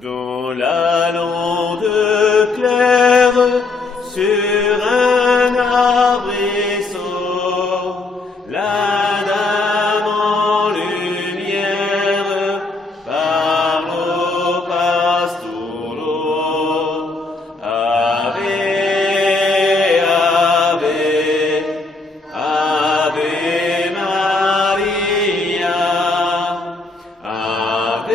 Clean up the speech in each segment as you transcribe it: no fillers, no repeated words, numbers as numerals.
Dans la lande claire, sur un arbrisseau, la dame en lumière parle au pastoureau. Ave, ave, ave Maria, ave.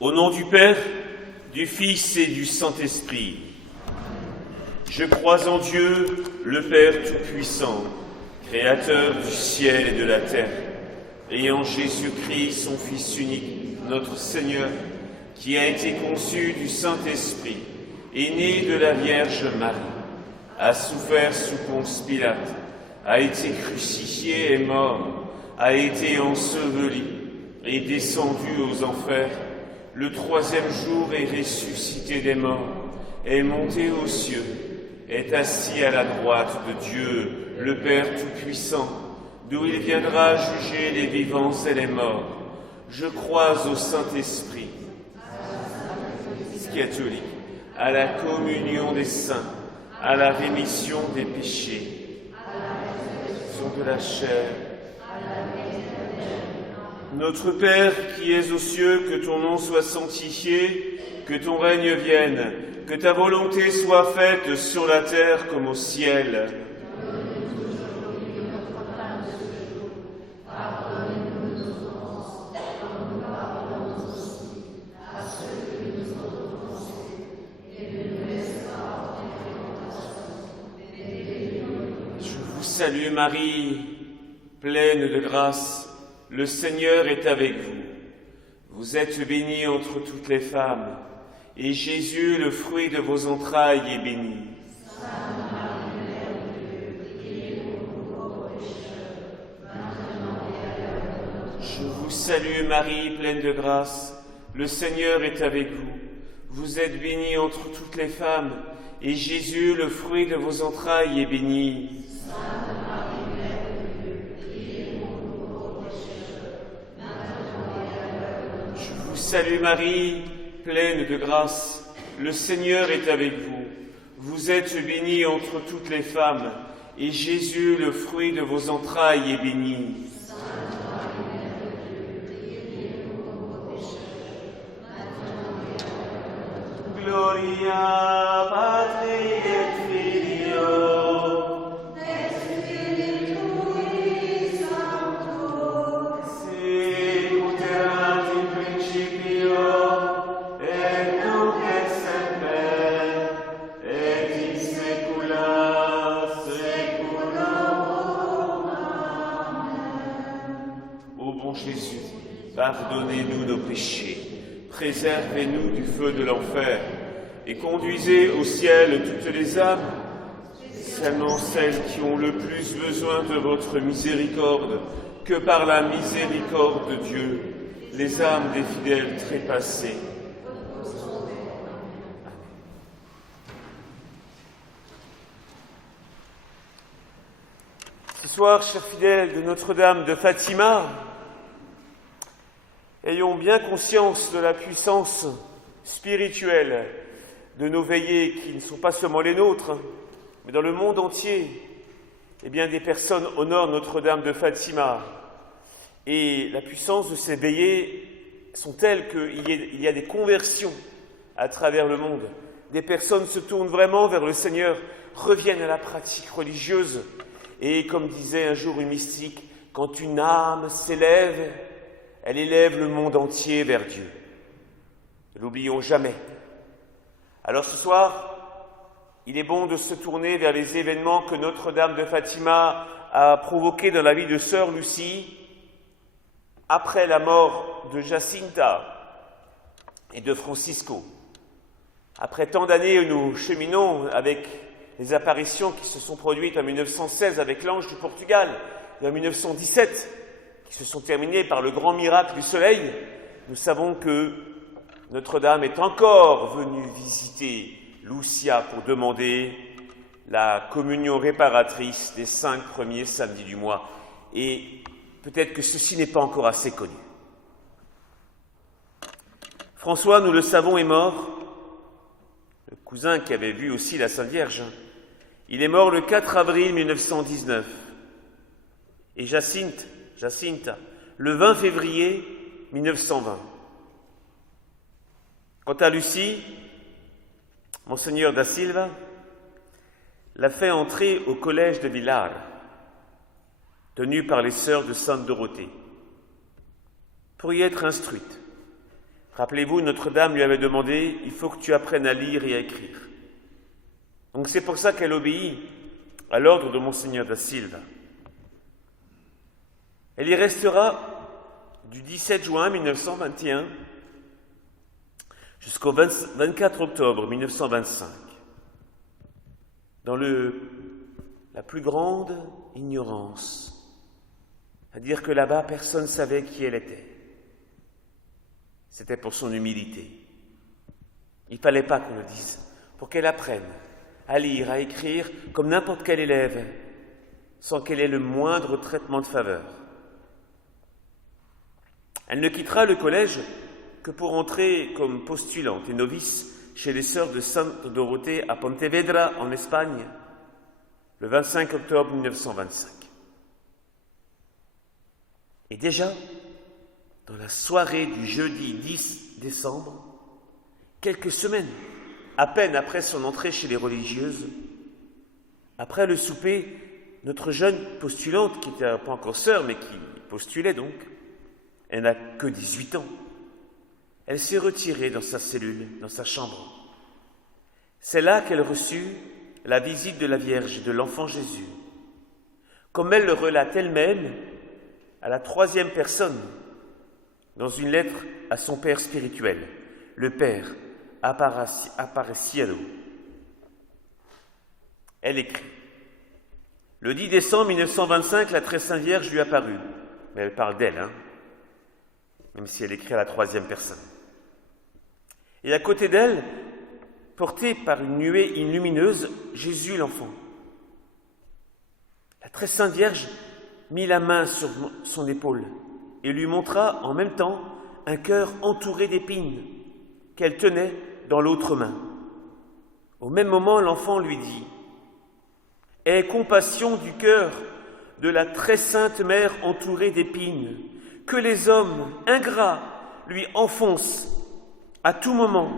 Au nom du Père, du Fils et du Saint-Esprit, je crois en Dieu, le Père Tout-Puissant, Créateur du ciel et de la terre, et en Jésus-Christ, son Fils unique, notre Seigneur, qui a été conçu du Saint-Esprit, est né de la Vierge Marie, a souffert sous Ponce Pilate, a été crucifié et mort, a été enseveli et descendu aux enfers. Le troisième jour est ressuscité des morts, est monté aux cieux, est assis à la droite de Dieu, le Père Tout-Puissant, d'où il viendra juger les vivants et les morts. Je crois au Saint-Esprit, catholique, à la communion des saints, à la rémission des péchés, à la résurrection de la chair. Notre Père qui es aux cieux, que ton nom soit sanctifié, que ton règne vienne, que ta volonté soit faite sur la terre comme au ciel. Salut Marie, pleine de grâce, le Seigneur est avec vous. Vous êtes bénie entre toutes les femmes, et Jésus, le fruit de vos entrailles, est béni. Sainte Marie, Mère de Dieu, priez pour nous pauvres pécheurs, maintenant et à l'heure de notre mort. Je vous salue Marie, pleine de grâce, le Seigneur est avec vous. Vous êtes bénie entre toutes les femmes, et Jésus, le fruit de vos entrailles, est béni. Salut Marie, pleine de grâce, le Seigneur est avec vous. Vous êtes bénie entre toutes les femmes, et Jésus, le fruit de vos entrailles, est béni. Sainte Marie, Mère de Dieu, priez pour nous pauvres pécheurs, maintenant et à l'heure de notre mort. Gloria Patri et Filio. Jésus, pardonnez-nous nos péchés, préservez-nous du feu de l'enfer, et conduisez au ciel toutes les âmes, seulement celles qui ont le plus besoin de votre miséricorde, que par la miséricorde de Dieu, les âmes des fidèles trépassés. soir, chers fidèles de Notre-Dame de Fatima, ayons bien conscience de la puissance spirituelle de nos veillées qui ne sont pas seulement les nôtres, mais dans le monde entier. Eh bien, des personnes honorent Notre-Dame de Fatima. Et la puissance de ces veillées sont telles qu'il y a des conversions à travers le monde. Des personnes se tournent vraiment vers le Seigneur, reviennent à la pratique religieuse. Et comme disait un jour une mystique, quand une âme s'élève, elle élève le monde entier vers Dieu. Ne l'oublions jamais. Alors ce soir, il est bon de se tourner vers les événements que Notre-Dame de Fatima a provoqués dans la vie de Sœur Lucie, après la mort de Jacinta et de Francisco. Après tant d'années où nous cheminons avec les apparitions qui se sont produites en 1916 avec l'ange du Portugal, et en 1917, qui se sont terminées par le grand miracle du soleil, nous savons que Notre-Dame est encore venue visiter Lucia pour demander la communion réparatrice des 5 premiers samedis du mois. Et peut-être que ceci n'est pas encore assez connu. François, nous le savons, est mort. Le cousin qui avait vu aussi la Sainte Vierge. Il est mort le 4 avril 1919. Et Jacinta, le 20 février 1920. Quant à Lucie, Monseigneur da Silva l'a fait entrer au collège de Vilar, tenu par les sœurs de Sainte Dorothée, pour y être instruite. Rappelez-vous, Notre-Dame lui avait demandé « Il faut que tu apprennes à lire et à écrire ». Donc c'est pour ça qu'elle obéit à l'ordre de Monseigneur da Silva. Elle y restera du 17 juin 1921 jusqu'au 24 octobre 1925, dans la plus grande ignorance, c'est-à-dire que là-bas, personne ne savait qui elle était. C'était pour son humilité. Il ne fallait pas qu'on le dise, pour qu'elle apprenne à lire, à écrire, comme n'importe quel élève, sans qu'elle ait le moindre traitement de faveur. Elle ne quittera le collège que pour entrer comme postulante et novice chez les sœurs de Sainte Dorothée à Pontevedra, en Espagne, le 25 octobre 1925. Et déjà, dans la soirée du jeudi 10 décembre, quelques semaines à peine après son entrée chez les religieuses, après le souper, notre jeune postulante, qui n'était pas encore sœur, mais qui postulait donc, elle n'a que 18 ans, elle s'est retirée dans sa cellule, dans sa chambre. C'est là qu'elle reçut la visite de la Vierge et de l'enfant Jésus, comme elle le relate elle-même à la 3e personne, dans une lettre à son père spirituel, le père Aparecido. Elle écrit « Le 10 décembre 1925, la très sainte Vierge lui apparut. » Mais elle parle d'elle, même si elle écrit à la 3e personne. Et à côté d'elle, porté par une nuée lumineuse, Jésus l'enfant. La très sainte Vierge mit la main sur son épaule et lui montra en même temps un cœur entouré d'épines qu'elle tenait dans l'autre main. Au même moment, l'enfant lui dit « Aie compassion du cœur de la très sainte mère entourée d'épines, que les hommes ingrats lui enfoncent à tout moment,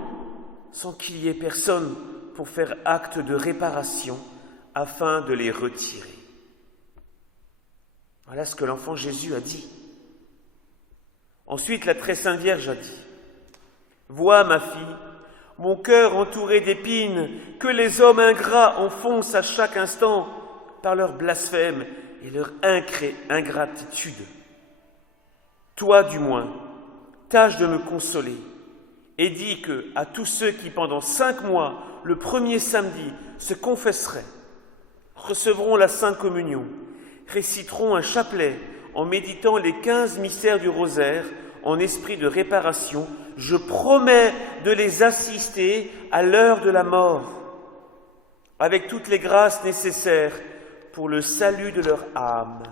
sans qu'il y ait personne pour faire acte de réparation afin de les retirer. » Voilà ce que l'enfant Jésus a dit. Ensuite, la très sainte Vierge a dit « Vois, ma fille, mon cœur entouré d'épines, que les hommes ingrats enfoncent à chaque instant par leur blasphème et leur ingratitude. Toi, du moins, tâche de me consoler et dis que, à tous ceux qui, pendant 5 mois, le premier samedi, se confesseraient, recevront la Sainte Communion, réciteront un chapelet en méditant les 15 mystères du rosaire en esprit de réparation, je promets de les assister à l'heure de la mort, avec toutes les grâces nécessaires pour le salut de leur âme.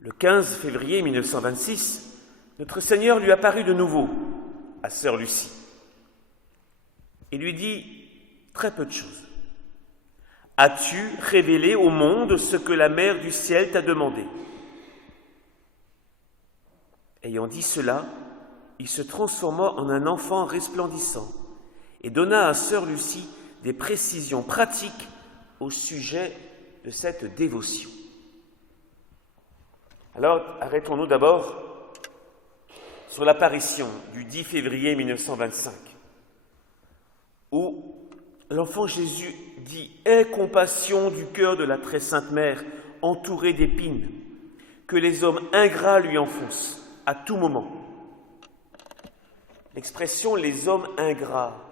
Le 15 février 1926, notre Seigneur lui apparut de nouveau à sœur Lucie et lui dit très peu de choses. « As-tu révélé au monde ce que la Mère du ciel t'a demandé ?» Ayant dit cela, il se transforma en un enfant resplendissant et donna à sœur Lucie des précisions pratiques au sujet de cette dévotion. Alors, arrêtons-nous d'abord sur l'apparition du 10 février 1925, où l'enfant Jésus dit « Aie compassion du cœur de la très sainte mère, entourée d'épines, que les hommes ingrats lui enfoncent à tout moment. » L'expression « les hommes ingrats »,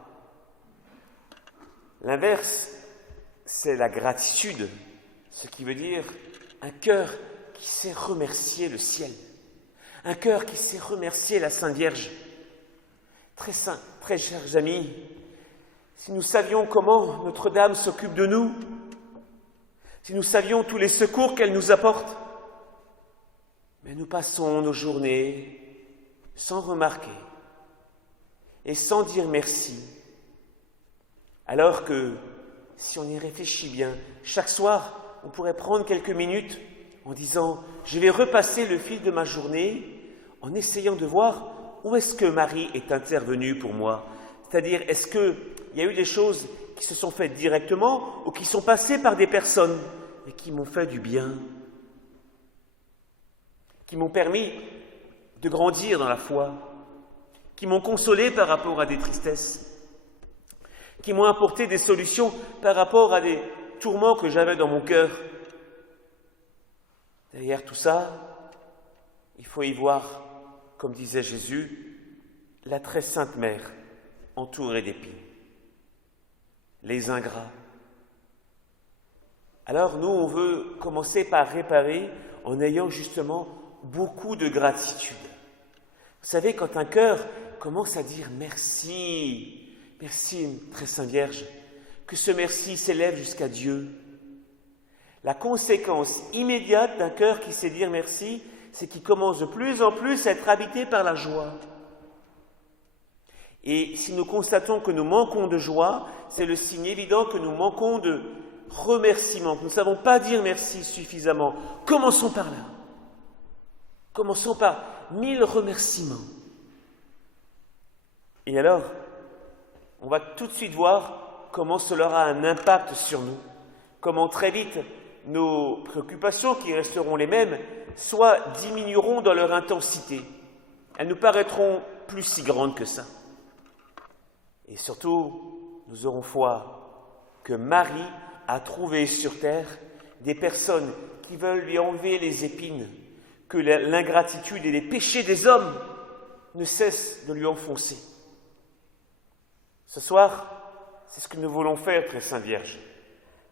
l'inverse, c'est la gratitude, ce qui veut dire un cœur qui sait remercier le ciel, un cœur qui sait remercier la Sainte Vierge. Très chers amis, si nous savions comment Notre-Dame s'occupe de nous, si nous savions tous les secours qu'elle nous apporte, mais nous passons nos journées sans remarquer et sans dire merci, alors que, si on y réfléchit bien, chaque soir, on pourrait prendre quelques minutes en disant « Je vais repasser le fil de ma journée en essayant de voir où est-ce que Marie est intervenue pour moi. » C'est-à-dire, est-ce qu'il y a eu des choses qui se sont faites directement ou qui sont passées par des personnes et qui m'ont fait du bien, qui m'ont permis de grandir dans la foi, qui m'ont consolé par rapport à des tristesses, qui m'ont apporté des solutions par rapport à des tourments que j'avais dans mon cœur. Derrière tout ça, il faut y voir, comme disait Jésus, la très sainte mère entourée d'épines, les ingrats. Alors nous, on veut commencer par réparer en ayant justement beaucoup de gratitude. Vous savez, quand un cœur commence à dire merci, merci, très Sainte Vierge, que ce merci s'élève jusqu'à Dieu. La conséquence immédiate d'un cœur qui sait dire merci, c'est qu'il commence de plus en plus à être habité par la joie. Et si nous constatons que nous manquons de joie, c'est le signe évident que nous manquons de remerciement, que nous ne savons pas dire merci suffisamment. Commençons par là. Commençons par 1000 remerciements. Et alors, on va tout de suite voir comment cela aura un impact sur nous, comment très vite nos préoccupations, qui resteront les mêmes, soit diminueront dans leur intensité. Elles nous paraîtront plus si grandes que ça. Et surtout, nous aurons foi que Marie a trouvé sur terre des personnes qui veulent lui enlever les épines, que l'ingratitude et les péchés des hommes ne cessent de lui enfoncer. Ce soir, c'est ce que nous voulons faire, très Sainte Vierge.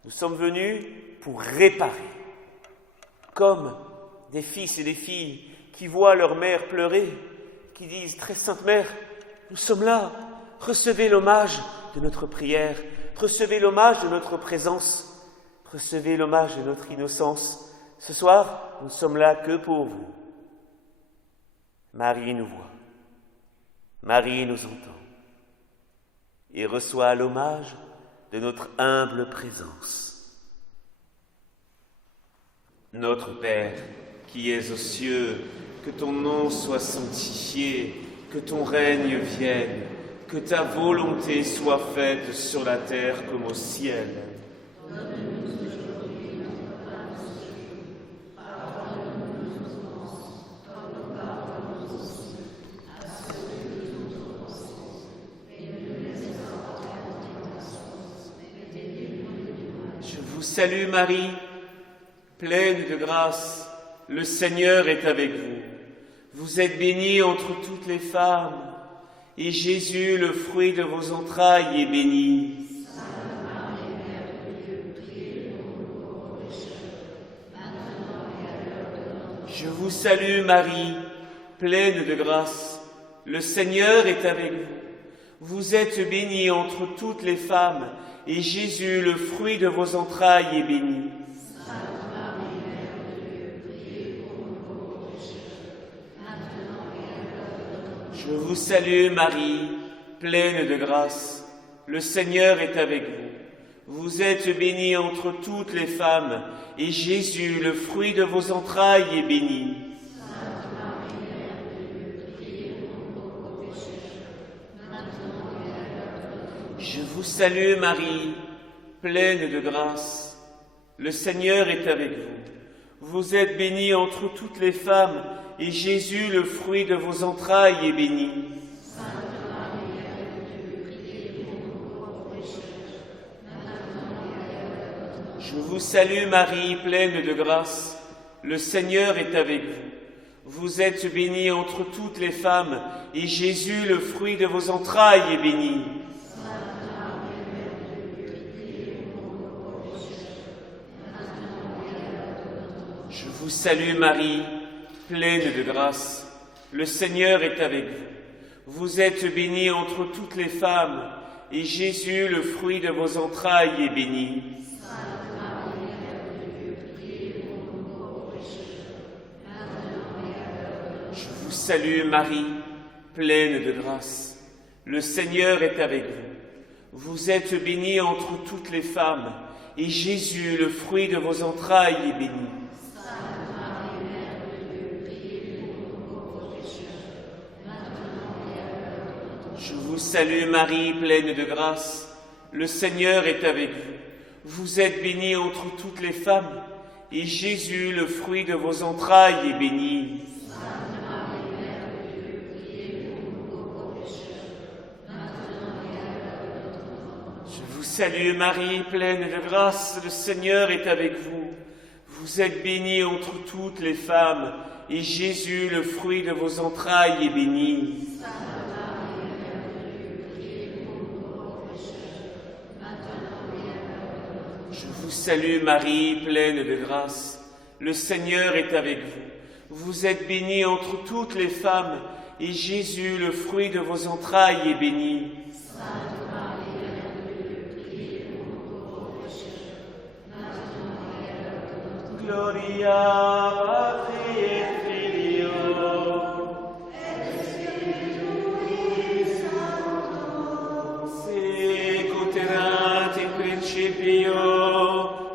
Nous sommes venus pour réparer, comme des fils et des filles qui voient leur mère pleurer, qui disent « Très Sainte Mère, nous sommes là, recevez l'hommage de notre prière, recevez l'hommage de notre présence, recevez l'hommage de notre innocence. Ce soir, nous ne sommes là que pour vous. » Marie nous voit, Marie nous entend et reçoit l'hommage de notre humble présence. Notre Père, qui es aux cieux, que ton nom soit sanctifié, que ton règne vienne, que ta volonté soit faite sur la terre comme au ciel. Donne-nous aujourd'hui notre pain de ce jour. Pardonne-nous nos offenses, comme nous pardonnons aussi à ceux qui nous ont offensés. Et ne nous laisse pas entrer en tentation, mais délivre-nous du mal. Je vous salue Marie, pleine de grâce, le Seigneur est avec vous. Vous êtes bénie entre toutes les femmes, et Jésus, le fruit de vos entrailles, est béni. Sainte Marie, Mère de Dieu, priez pour nous pauvres pécheurs, maintenant et à l'heure de notre mort. Je vous salue Marie, pleine de grâce, le Seigneur est avec vous. Vous êtes bénie entre toutes les femmes, et Jésus, le fruit de vos entrailles, est béni. Sainte Marie, Mère de Dieu, priez pour nous pauvres pécheurs, maintenant et à l'heure de notre mort. Je vous salue Marie, pleine de grâce. Le Seigneur est avec vous. Vous êtes bénie entre toutes les femmes, et Jésus, le fruit de vos entrailles, est béni. Sainte Marie, Mère de Dieu, priez pour nous pauvres pécheurs, maintenant et à l'heure de notre mort. Je vous salue Marie, pleine de grâce. Le Seigneur est avec vous. Vous êtes bénie entre toutes les femmes, et Jésus, le fruit de vos entrailles, est béni. Sainte Marie, Mère de Dieu, priez pour nous pauvres pécheurs, maintenant et à l'heure de notre mort. Je vous salue Marie, pleine de grâce. Le Seigneur est avec vous. Vous êtes bénie entre toutes les femmes, et Jésus, le fruit de vos entrailles, est béni. Je vous salue Marie, pleine de grâce. Le Seigneur est avec vous. Vous êtes bénie entre toutes les femmes, et Jésus, le fruit de vos entrailles, est béni. Je vous salue Marie, pleine de grâce. Le Seigneur est avec vous. Vous êtes bénie entre toutes les femmes, et Jésus, le fruit de vos entrailles, est béni. Je vous salue Marie, pleine de grâce. Le Seigneur est avec vous. Vous êtes bénie entre toutes les femmes, et Jésus, le fruit de vos entrailles, est béni. Je vous salue Marie, pleine de grâce. Le Seigneur est avec vous. Vous êtes bénie entre toutes les femmes, et Jésus, le fruit de vos entrailles, est béni. Je vous salue Marie, pleine de grâce. Le Seigneur est avec vous. Vous êtes bénie entre toutes les femmes, et Jésus, le fruit de vos entrailles, est béni. Gloria Patri et Filio et Spiritui Sancto, sicut erat in principio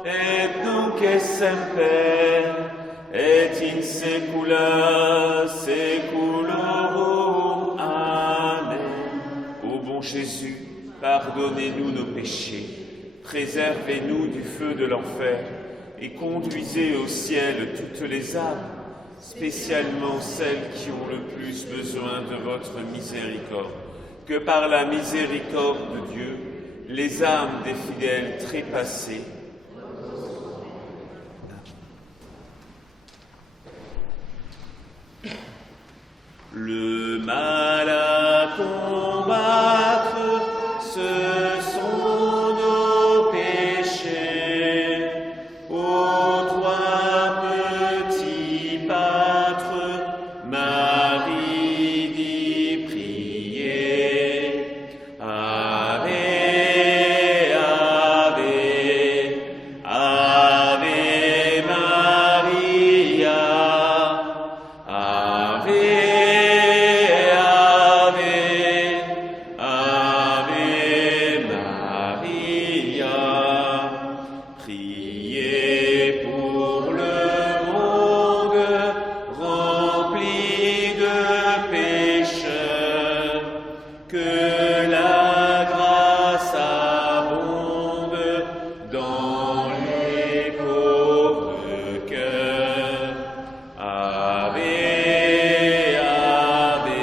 et nunc et semper et in saecula saeculorum. Amen. Ô bon Jésus, pardonnez-nous nos péchés, préservez-nous du feu de l'enfer, et conduisez au ciel toutes les âmes, spécialement celles qui ont le plus besoin de votre miséricorde. Que par la miséricorde de Dieu, les âmes des fidèles trépassés le mal à combattre, ce sont nos péchés. Ô toi, petit pâtre, Marie dit prier. Ave, Ave, Ave Maria. Ave, Ave, Ave Maria. Priez pour le monde rempli de pécheurs, que la grâce abonde dans les pauvres cœurs. Ave, Ave,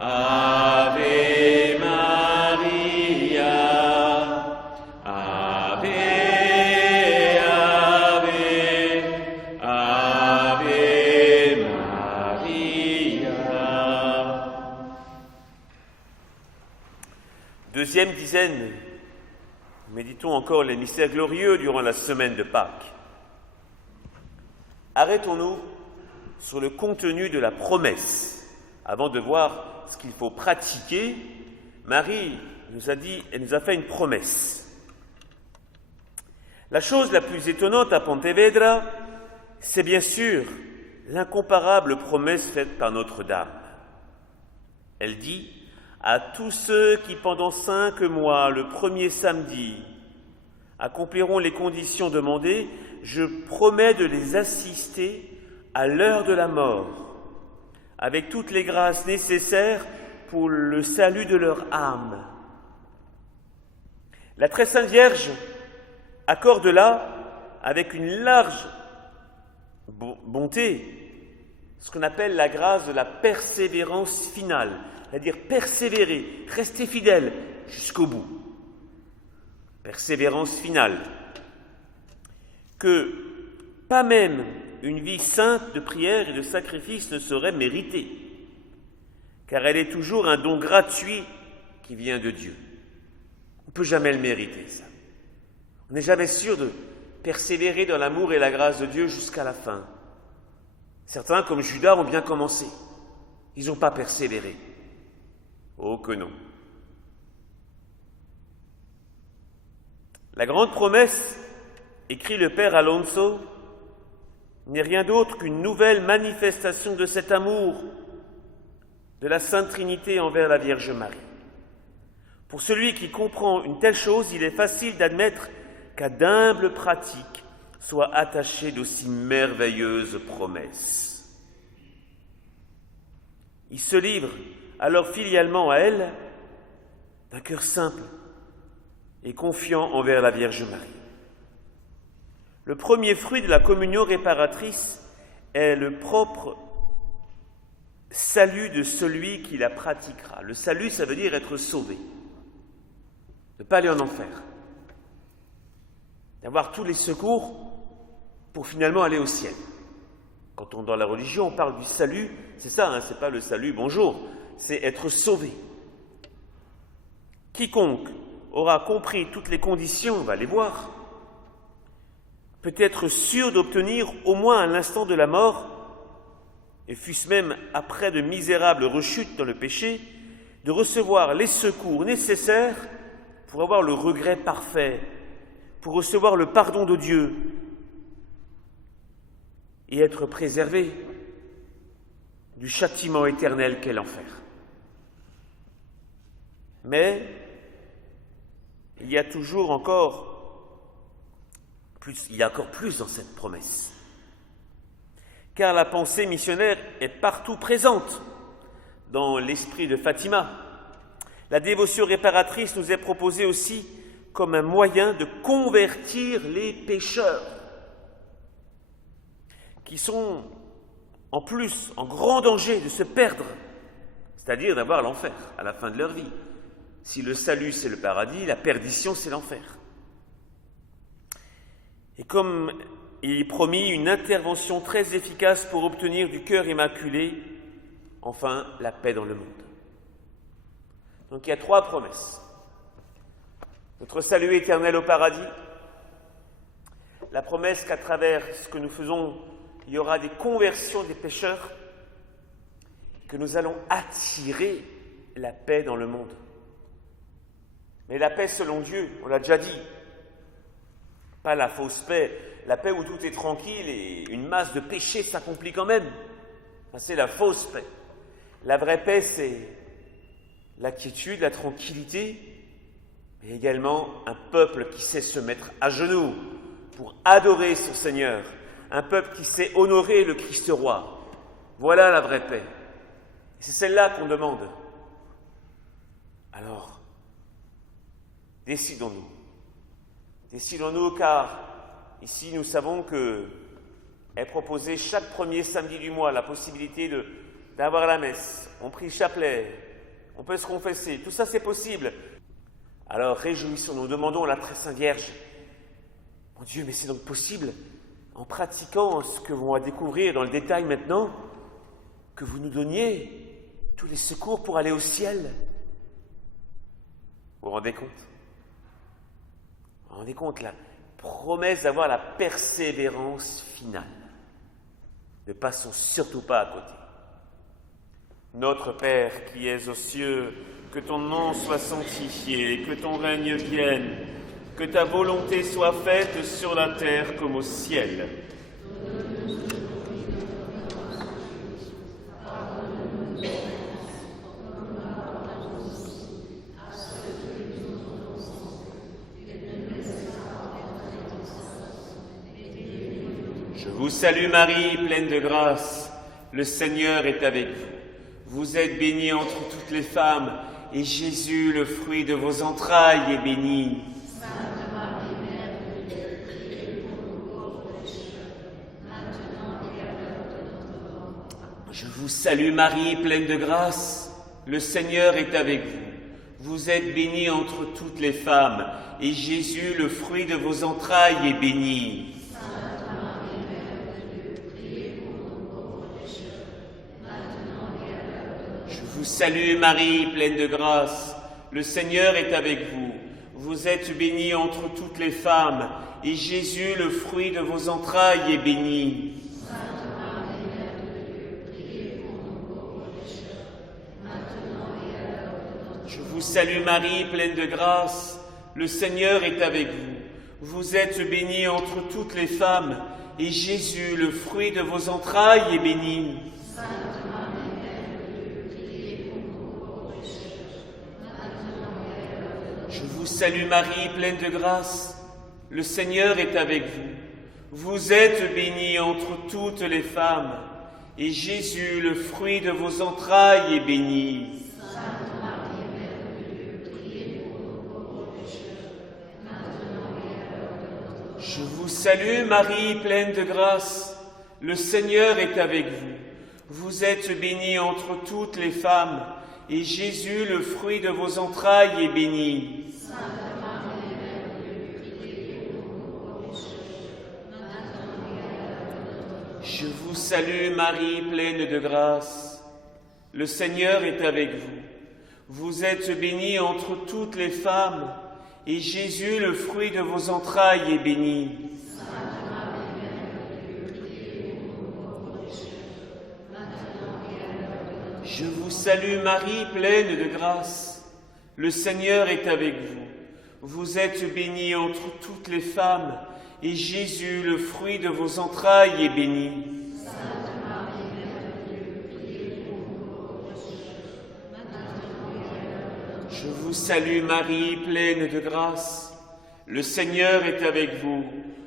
Ave Maria. Ave, Ave, Ave Maria. Deuxième dizaine, méditons encore les mystères glorieux durant la semaine de Pâques. Arrêtons-nous sur le contenu de la promesse, avant de voir ce qu'il faut pratiquer Marie nous a dit, elle nous a fait une promesse. La chose la plus étonnante à Pontevedra, c'est bien sûr l'incomparable promesse faite par Notre-Dame. Elle dit à tous ceux qui pendant 5 mois, le premier samedi, accompliront les conditions demandées, je promets de les assister à l'heure de la mort, avec toutes les grâces nécessaires pour le salut de leur âme. La Très Sainte Vierge accorde là, avec une large bonté, ce qu'on appelle la grâce de la persévérance finale, c'est-à-dire persévérer, rester fidèle jusqu'au bout. Persévérance finale. Que pas même une vie sainte de prière et de sacrifice ne saurait mériter, car elle est toujours un don gratuit qui vient de Dieu. On ne peut jamais le mériter, ça. On n'est jamais sûr de persévérer dans l'amour et la grâce de Dieu jusqu'à la fin. Certains, comme Judas, ont bien commencé. Ils n'ont pas persévéré. Oh que non. La grande promesse, écrit le père Alonso, n'est rien d'autre qu'une nouvelle manifestation de cet amour de la Sainte Trinité envers la Vierge Marie. Pour celui qui comprend une telle chose, il est facile d'admettre qu'à d'humbles pratiques soient attachées d'aussi merveilleuses promesses. Il se livre alors filialement à elle, d'un cœur simple et confiant envers la Vierge Marie. Le premier fruit de la communion réparatrice est le propre salut de celui qui la pratiquera. Le salut, ça veut dire être sauvé, ne pas aller en enfer, d'avoir tous les secours pour finalement aller au ciel. Quand on dans la religion, on parle du salut, c'est ça, c'est pas le salut, bonjour, c'est être sauvé. Quiconque aura compris toutes les conditions, on va les voir, peut être sûr d'obtenir au moins à l'instant de la mort, et fût-ce même après de misérables rechutes dans le péché, de recevoir les secours nécessaires pour avoir le regret parfait, pour recevoir le pardon de Dieu et être préservé du châtiment éternel qu'est l'enfer. Mais il y a encore plus dans cette promesse. Car la pensée missionnaire est partout présente dans l'esprit de Fatima. La dévotion réparatrice nous est proposée aussi comme un moyen de convertir les pécheurs qui sont en plus en grand danger de se perdre, c'est-à-dire d'avoir l'enfer à la fin de leur vie. Si le salut c'est le paradis, la perdition c'est l'enfer. Et comme il est promis une intervention très efficace pour obtenir du cœur immaculé, enfin, la paix dans le monde. Donc il y a 3 promesses. Notre salut éternel au paradis, la promesse qu'à travers ce que nous faisons, il y aura des conversions des pécheurs, que nous allons attirer la paix dans le monde. Mais la paix selon Dieu, on l'a déjà dit, pas la fausse paix, la paix où tout est tranquille et une masse de péchés s'accomplit quand même. Ça, c'est la fausse paix. La vraie paix, c'est la quiétude, la tranquillité, mais également un peuple qui sait se mettre à genoux pour adorer son Seigneur, un peuple qui sait honorer le Christ roi. Voilà la vraie paix. Et c'est celle-là qu'on demande. Alors, décidons-nous. Décidons-nous car ici nous savons que est proposée chaque premier samedi du mois la possibilité d'avoir la messe. On prie chapelet, on peut se confesser, tout ça c'est possible. Alors réjouissons-nous, demandons à la Très Sainte Vierge, mon Dieu, mais c'est donc possible, en pratiquant ce que l'on va découvrir dans le détail maintenant, que vous nous donniez tous les secours pour aller au ciel. Vous vous rendez compte ? Vous vous rendez compte, la promesse d'avoir la persévérance finale. Ne passons surtout pas à côté. Notre Père qui es aux cieux, que ton nom soit sanctifié, que ton règne vienne, que ta volonté soit faite sur la terre comme au ciel. Je vous salue Marie, pleine de grâce, le Seigneur est avec vous. Vous êtes bénie entre toutes les femmes, et Jésus, le fruit de vos entrailles, est béni. Sainte Marie, Mère de Dieu, priez pour nous pauvres pécheurs, maintenant et à l'heure de notre mort. Je vous salue Marie, pleine de grâce, le Seigneur est avec vous. Vous êtes bénie entre toutes les femmes, et Jésus, le fruit de vos entrailles, est béni. Je vous salue Marie, pleine de grâce, le Seigneur est avec vous. Vous êtes bénie entre toutes les femmes, et Jésus, le fruit de vos entrailles, est béni. Sainte Marie, Mère de Dieu, priez pour nous pauvres pécheurs, maintenant et à l'heure de notre mort. Je vous salue Marie, pleine de grâce, le Seigneur est avec vous. Vous êtes bénie entre toutes les femmes, et Jésus, le fruit de vos entrailles, est béni. Sainte Marie, Mère de Dieu, priez pour nous pauvres pécheurs, maintenant et à l'heure de notre mort. Je vous salue Marie, pleine de grâce, le Seigneur est avec vous. Vous êtes bénie entre toutes les femmes, et Jésus, le fruit de vos entrailles, est béni. Sainte Marie, Mère de Dieu, priez pour nous pauvres pécheurs, maintenant et à l'heure de notre mort. Je vous salue Marie, pleine de grâce, le Seigneur est avec vous. Vous êtes bénie entre toutes les femmes, et Jésus, le fruit de vos entrailles, est béni. Sainte Marie, Mère de Dieu, priez pour nous pauvres pécheurs, maintenant et à l'heure de notre mort. Je vous salue Marie, pleine de grâce, le Seigneur est avec vous. Vous êtes bénie entre toutes les femmes, et Jésus, le fruit de vos entrailles, est béni. Sainte Marie, Mère de Dieu, priez pour nous pauvres pécheurs, maintenant et à l'heure de notre mort. Je vous salue Marie, pleine de grâce, le Seigneur est avec vous. Vous êtes bénie entre toutes les femmes, et Jésus, le fruit de vos entrailles, est béni. Sainte Marie, Mère de Dieu, priez pour nous pauvres pécheurs, maintenant et à l'heure de notre mort. Je vous salue Marie, pleine de grâce, le Seigneur est avec vous.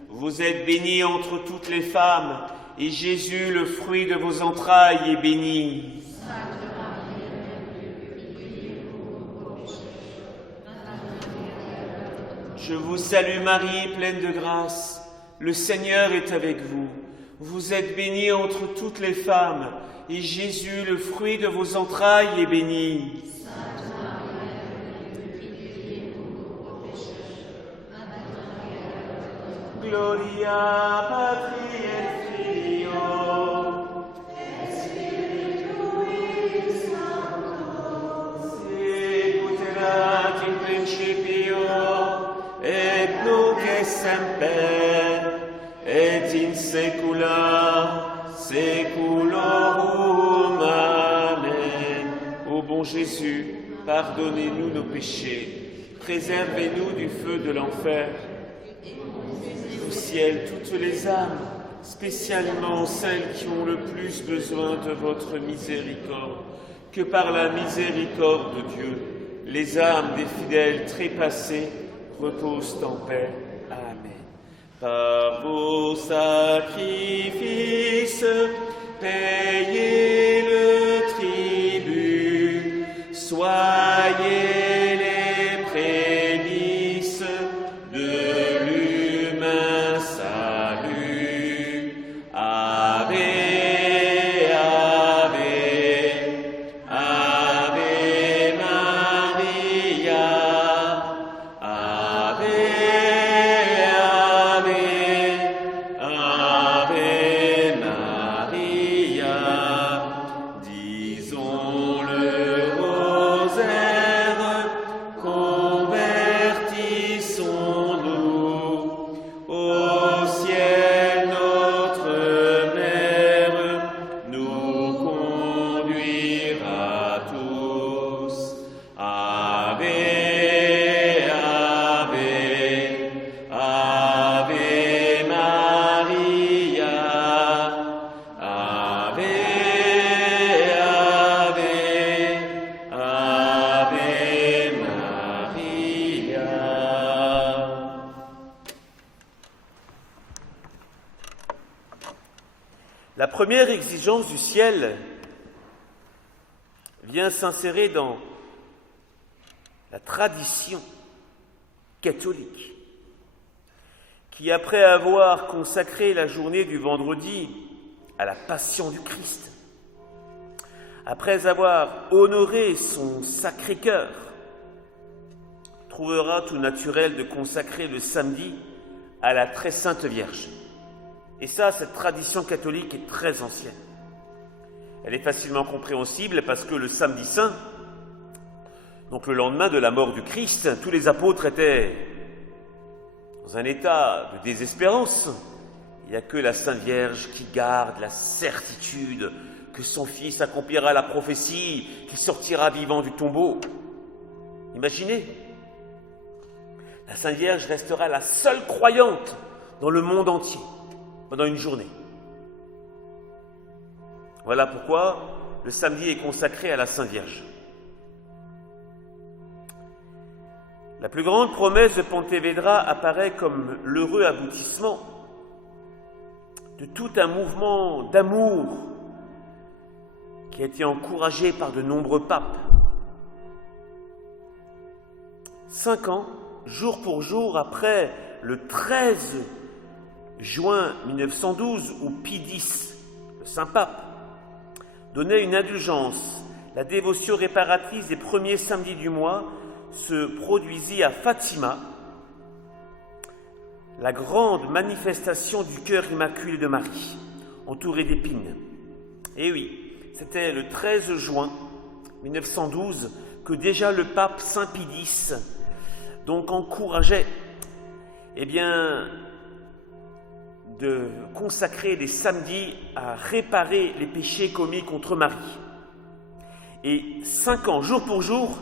Vous êtes bénie entre toutes les femmes, et Jésus, le fruit de vos entrailles, est béni. Sainte Marie, Mère de Dieu, priez pour nous pauvres pécheurs, maintenant et à l'heure de notre mort. Je vous salue Marie, pleine de grâce, le Seigneur est avec vous. Vous êtes bénie entre toutes les femmes, et Jésus, le fruit de vos entrailles, est béni. Sainte Marie, Mère de Dieu, priez pour nous pauvres pécheurs, maintenant et à l'heure de notre mort. Gloria Patri et Filio. Sicut erat in principio, et nunc et semper, et in saecula saeculorum. Amen. Ô bon Jésus, pardonnez-nous nos péchés, préservez-nous du feu de l'enfer, au ciel toutes les âmes, spécialement celles qui ont le plus besoin de votre miséricorde, que par la miséricorde de Dieu, les âmes des fidèles trépassés reposent en paix. Amen. Par vos sacrifices, payez le tribut, soyez les prémices de l'humain salut. Ave, Ave, Ave Maria, Ave, Ave, Ave Maria. Disons le rosaire, convertissons-nous. Au ciel, notre Mère nous conduira première exigence du ciel vient s'insérer dans la tradition catholique, qui, après avoir consacré la journée du vendredi à la passion du Christ, après avoir honoré son Sacré-Cœur, trouvera tout naturel de consacrer le samedi à la Très Sainte Vierge. Et ça, cette tradition catholique est très ancienne. Elle est facilement compréhensible parce que le samedi saint, donc le lendemain de la mort du Christ, tous les apôtres étaient dans un état de désespérance. Il n'y a que la Sainte Vierge qui garde la certitude que son Fils accomplira la prophétie, qu'il sortira vivant du tombeau. Imaginez, la Sainte Vierge restera la seule croyante dans le monde entier pendant une journée. Voilà pourquoi le samedi est consacré à la Sainte Vierge. La plus grande promesse de Pontevedra apparaît comme l'heureux aboutissement de tout un mouvement d'amour qui a été encouragé par de nombreux papes. 5 ans, jour pour jour, après le 13 juin 1912, où Pie X, le Saint-Pape, donnait une indulgence, la dévotion réparatrice des premiers samedis du mois se produisit à Fatima, la grande manifestation du cœur immaculé de Marie, entourée d'épines. Et oui, c'était le 13 juin 1912 que déjà le pape Saint Pie X donc encourageait de consacrer les samedis à réparer les péchés commis contre Marie. Et 5 ans, jour pour jour,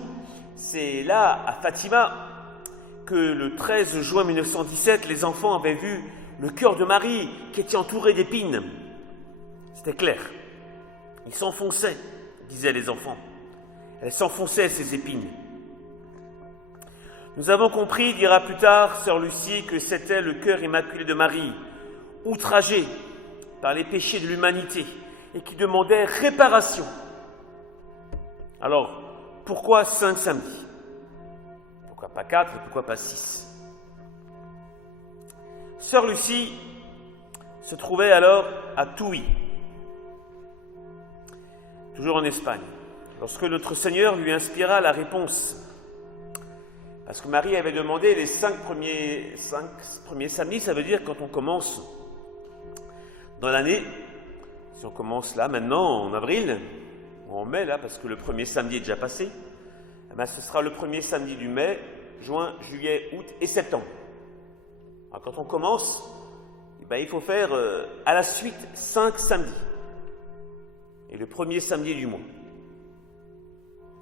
c'est là, à Fatima, que le 13 juin 1917, les enfants avaient vu le cœur de Marie qui était entouré d'épines. C'était clair. Il s'enfonçait, disaient les enfants. Elle s'enfonçait, ces épines. Nous avons compris, dira plus tard sœur Lucie, que c'était le cœur immaculé de Marie, outragé par les péchés de l'humanité et qui demandait réparation. Alors, pourquoi 5 samedis? Pourquoi pas 4 et pourquoi pas 6? Sœur Lucie se trouvait alors à Touy, toujours en Espagne, lorsque notre Seigneur lui inspira la réponse. Parce que Marie avait demandé les 5 premiers samedis, ça veut dire quand on commence dans l'année, si on commence là maintenant en avril, ou en mai là, parce que le premier samedi est déjà passé, ce sera le premier samedi du mai, juin, juillet, août et septembre. Alors, quand on commence, il faut faire à la suite 5 samedis. Et le premier samedi du mois.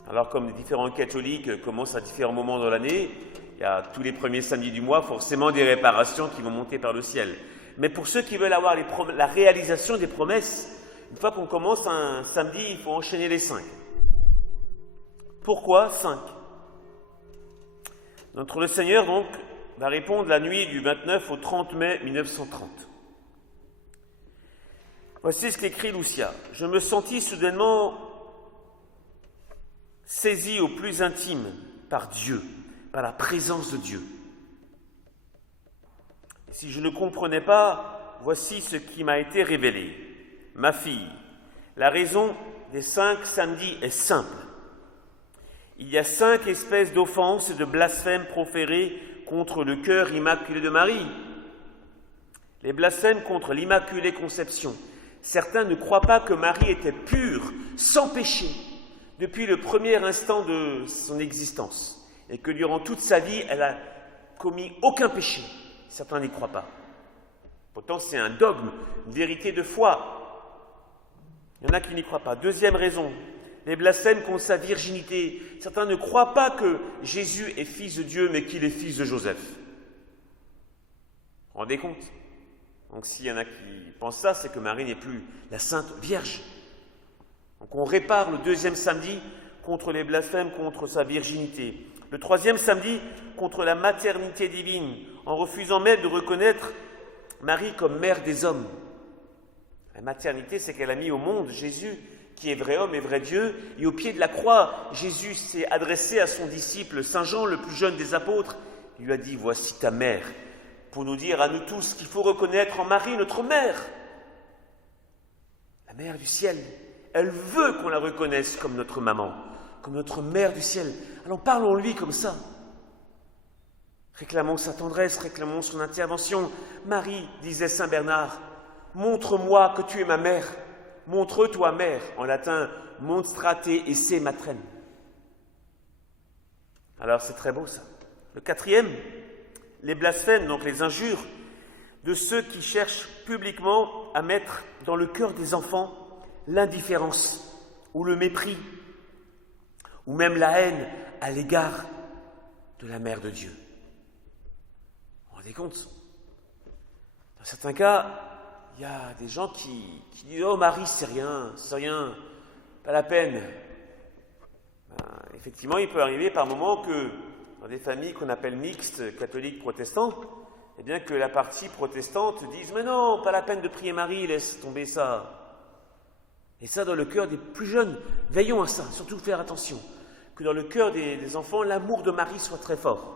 Alors comme les différents catholiques commencent à différents moments dans l'année, il y a tous les premiers samedis du mois forcément des réparations qui vont monter par le ciel. Mais pour ceux qui veulent avoir la réalisation des promesses, une fois qu'on commence un samedi, il faut enchaîner les 5. Pourquoi 5? Notre le Seigneur donc va répondre la nuit du 29 au 30 mai 1930. Voici ce qu'écrit Lucia. « Je me sentis soudainement saisi au plus intime par Dieu, par la présence de Dieu. Si je ne comprenais pas, voici ce qui m'a été révélé. Ma fille, la raison des 5 samedis est simple. Il y a 5 espèces d'offenses et de blasphèmes proférés contre le cœur immaculé de Marie. Les blasphèmes contre l'Immaculée Conception. Certains ne croient pas que Marie était pure, sans péché, depuis le premier instant de son existence, et que durant toute sa vie, elle a commis aucun péché. Certains n'y croient pas. Pourtant, c'est un dogme, une vérité de foi. Il y en a qui n'y croient pas. Deuxième raison, les blasphèmes contre sa virginité. Certains ne croient pas que Jésus est fils de Dieu, mais qu'il est fils de Joseph. Vous vous rendez compte? Donc s'il y en a qui pensent ça, c'est que Marie n'est plus la Sainte Vierge. Donc on répare le 2e samedi contre les blasphèmes contre sa virginité. Le 3e samedi contre la maternité divine, en refusant même de reconnaître Marie comme mère des hommes. La maternité, c'est qu'elle a mis au monde Jésus, qui est vrai homme et vrai Dieu. Et au pied de la croix, Jésus s'est adressé à son disciple Saint Jean, le plus jeune des apôtres. Il lui a dit, voici ta mère, pour nous dire à nous tous qu'il faut reconnaître en Marie notre mère. La mère du ciel, elle veut qu'on la reconnaisse comme notre maman, comme notre mère du ciel. Alors parlons-lui comme ça. Réclamons sa tendresse, réclamons son intervention. Marie, disait saint Bernard, montre-moi que tu es ma mère. Montre-toi mère, en latin, monstrate esse matrem. Alors c'est très beau ça. Le quatrième, les blasphèmes, donc les injures, de ceux qui cherchent publiquement à mettre dans le cœur des enfants l'indifférence ou le mépris, ou même la haine à l'égard de la Mère de Dieu. Vous vous rendez compte? Dans certains cas, il y a des gens qui disent « Oh Marie, c'est rien, pas la peine ». Effectivement, il peut arriver par moments que dans des familles qu'on appelle mixtes, catholiques, protestants, eh bien que la partie protestante dise « Mais non, pas la peine de prier Marie, laisse tomber ça ». Et ça dans le cœur des plus jeunes. Veillons à ça, surtout faire attention, que dans le cœur des enfants, l'amour de Marie soit très fort.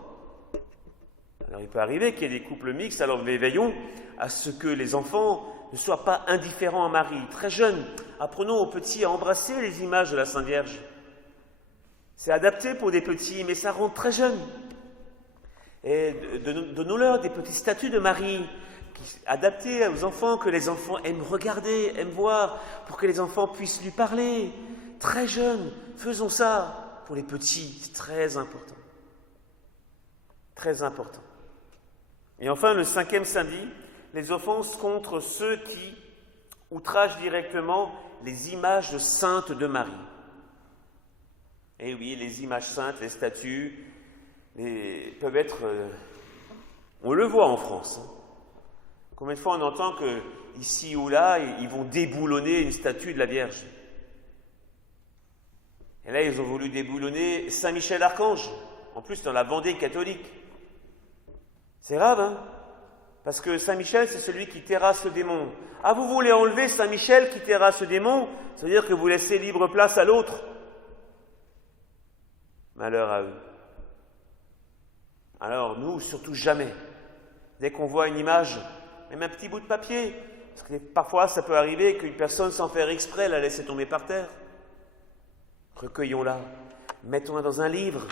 Alors il peut arriver qu'il y ait des couples mixtes, alors veillons à ce que les enfants ne soient pas indifférents à Marie. Très jeunes, apprenons aux petits à embrasser les images de la Sainte Vierge. C'est adapté pour des petits, mais ça rend très jeunes. Et donnons-leur des petits statues de Marie, adaptés aux enfants, que les enfants aiment regarder, aiment voir, pour que les enfants puissent lui parler. Très jeunes, faisons ça pour les petits, c'est très important. Très important. Et enfin, le cinquième samedi, les offenses contre ceux qui outragent directement les images saintes de Marie. Et oui, les images saintes, les statues, peuvent être... on le voit en France. Combien de fois on entend que ici ou là, ils vont déboulonner une statue de la Vierge. Et là, ils ont voulu déboulonner Saint Michel Archange, en plus dans la Vendée catholique. C'est grave, hein? Parce que Saint Michel, c'est celui qui terrasse le démon. Ah, vous voulez enlever Saint Michel qui terrasse le démon? Ça veut dire que vous laissez libre place à l'autre. Malheur à eux. Alors, nous, surtout jamais. Dès qu'on voit une image, même un petit bout de papier, parce que parfois, ça peut arriver qu'une personne, sans faire exprès, la laisse tomber par terre. Recueillons-la, mettons-la dans un livre.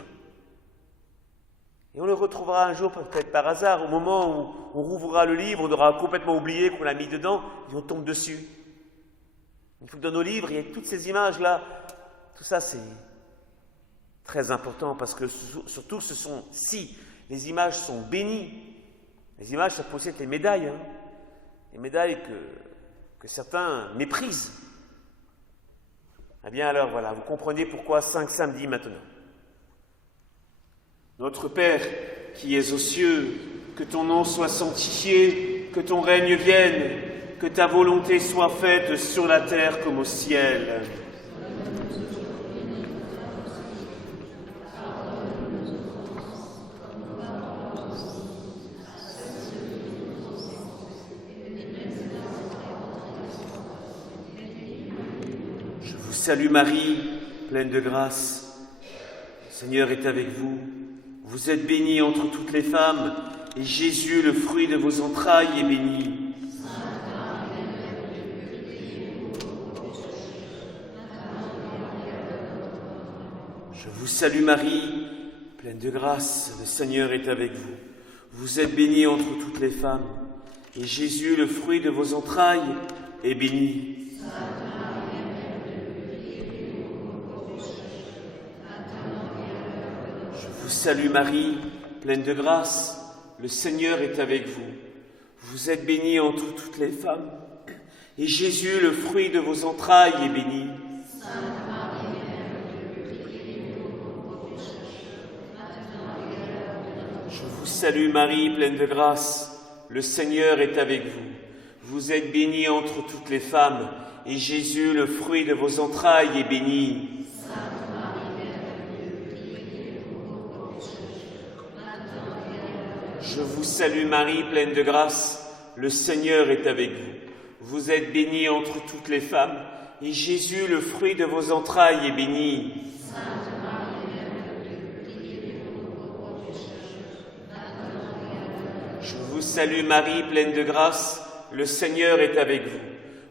Et on le retrouvera un jour, peut-être par hasard, au moment où on rouvrira le livre, on aura complètement oublié qu'on l'a mis dedans, et on tombe dessus. Il faut que dans nos livres, il y ait toutes ces images-là. Tout ça, c'est très important, parce que surtout, si les images sont bénies, les images, ça peut aussi être les médailles, hein, les médailles que certains méprisent. Eh bien alors, voilà, vous comprenez pourquoi 5 samedis maintenant. Notre Père, qui es aux cieux, que ton nom soit sanctifié, que ton règne vienne, que ta volonté soit faite sur la terre comme au ciel. Je vous salue Marie, pleine de grâce. Le Seigneur est avec vous. Vous êtes bénie entre toutes les femmes, et Jésus, le fruit de vos entrailles, est béni. Je vous salue Marie, pleine de grâce, le Seigneur est avec vous. Vous êtes bénie entre toutes les femmes, et Jésus, le fruit de vos entrailles, est béni. Salut Marie, pleine de grâce, le Seigneur est avec vous. Vous êtes bénie entre toutes les femmes, et Jésus, le fruit de vos entrailles, est béni. Sainte Marie, Mère de Dieu, priez-nous pauvres pécheurs, maintenant et à l'heure de notre mort. Je vous salue Marie, pleine de grâce, le Seigneur est avec vous. Vous êtes bénie entre toutes les femmes, et Jésus, le fruit de vos entrailles, est béni. Je vous salue Marie, pleine de grâce, le Seigneur est avec vous. Vous êtes bénie entre toutes les femmes, et Jésus, le fruit de vos entrailles, est béni. Sainte Marie, Mère de Dieu, priez pour nous pauvres pécheurs, maintenant et à l'heure. Je vous salue Marie, pleine de grâce, le Seigneur est avec vous.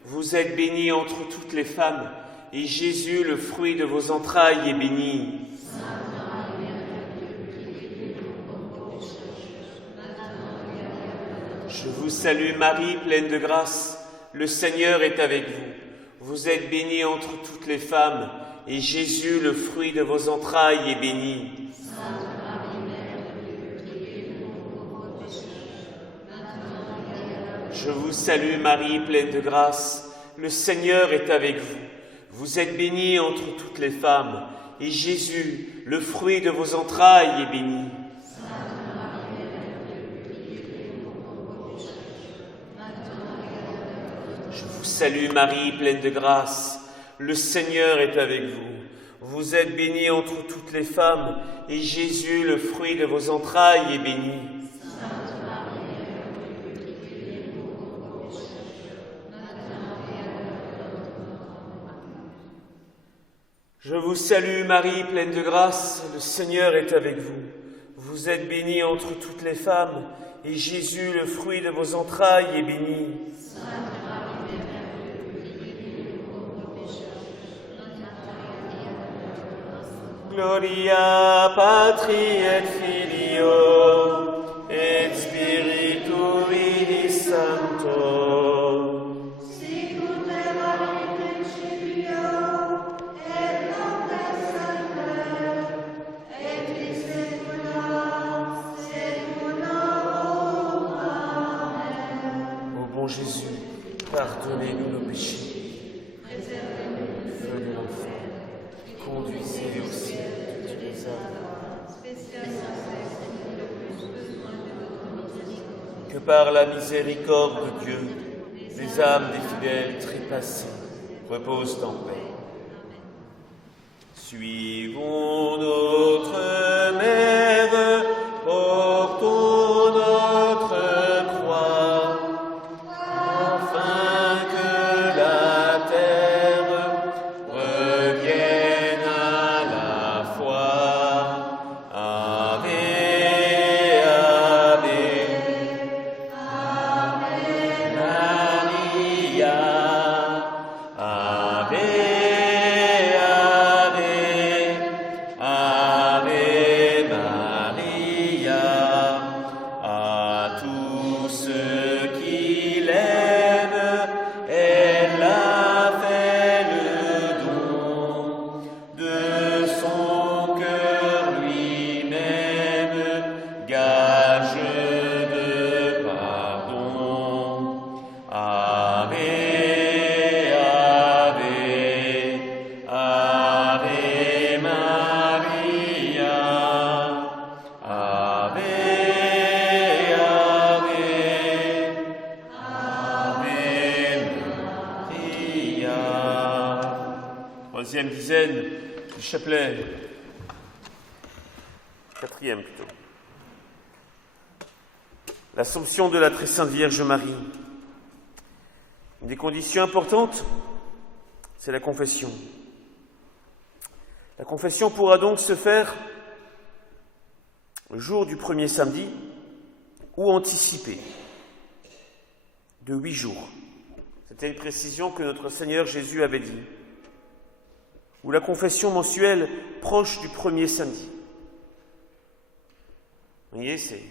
Vous êtes bénie entre toutes les femmes, et Jésus, le fruit de vos entrailles, est béni. Sainte Marie, Mère de Dieu, priez pour nous pauvres pécheurs, maintenant et à l'heure. Je vous salue Marie, pleine de grâce, le Seigneur est avec vous. Vous êtes bénie entre toutes les femmes, et Jésus, le fruit de vos entrailles, est béni. Sainte Marie, Mère de Dieu, priez pour nous pauvres pécheurs, maintenant et à l'heure. Je vous salue Marie, pleine de grâce, le Seigneur est avec vous. Vous êtes bénie entre toutes les femmes, et Jésus, le fruit de vos entrailles, est béni. Sainte Marie, Mère de Dieu, priez pour nous pauvres pécheurs, maintenant et à l'heure. Je vous salue Marie, pleine de grâce, le Seigneur est avec vous. Vous êtes bénie entre toutes les femmes, et Jésus, le fruit de vos entrailles, est béni. Sainte Marie, Mère de Dieu, priez pour nous pauvres pécheurs, maintenant et à l'heure de notre mort. Je vous salue Marie, pleine de grâce, le Seigneur est avec vous. Vous êtes bénie entre toutes les femmes, et Jésus, le fruit de vos entrailles, est béni. Sainte Marie, Mère de Dieu, priez pour nous pauvres pécheurs, maintenant et à l'heure de notre mort. Gloria Patri et Filio et Spiritui Sancto. Sicut erat in principio, et nunc et semper, et in saecula saeculorum. Amen. Ô bon Jésus, pardonnez-nous nos péchés, Préservez-nous du feu de l'enfer, conduisez au ciel toutes les âmes, spécialement celles qui ont le plus besoin de votre miséricorde. que par la miséricorde de Dieu, les âmes des fidèles trépassés reposent en paix. Suivons notre Mère, portons notre croix, afin que la terre revienne à la foi. Ave, Ave, Maria, Ave, Ave, Ave Maria, à tous ceux qui l'aiment, elle a fait le don de son cœur lui-même, gage de pardon. Ave, Ave, Ave Maria, Ave, Ave, Ave Maria. Troisième dizaine du chapelet. Quatrième plutôt. L'Assomption de la Très Sainte Vierge Marie. Une des conditions importantes, c'est la confession. La confession pourra donc se faire le jour du premier samedi ou anticipée de 8 jours. C'était une précision que notre Seigneur Jésus avait dit. Ou la confession mensuelle proche du premier samedi. Vous voyez, il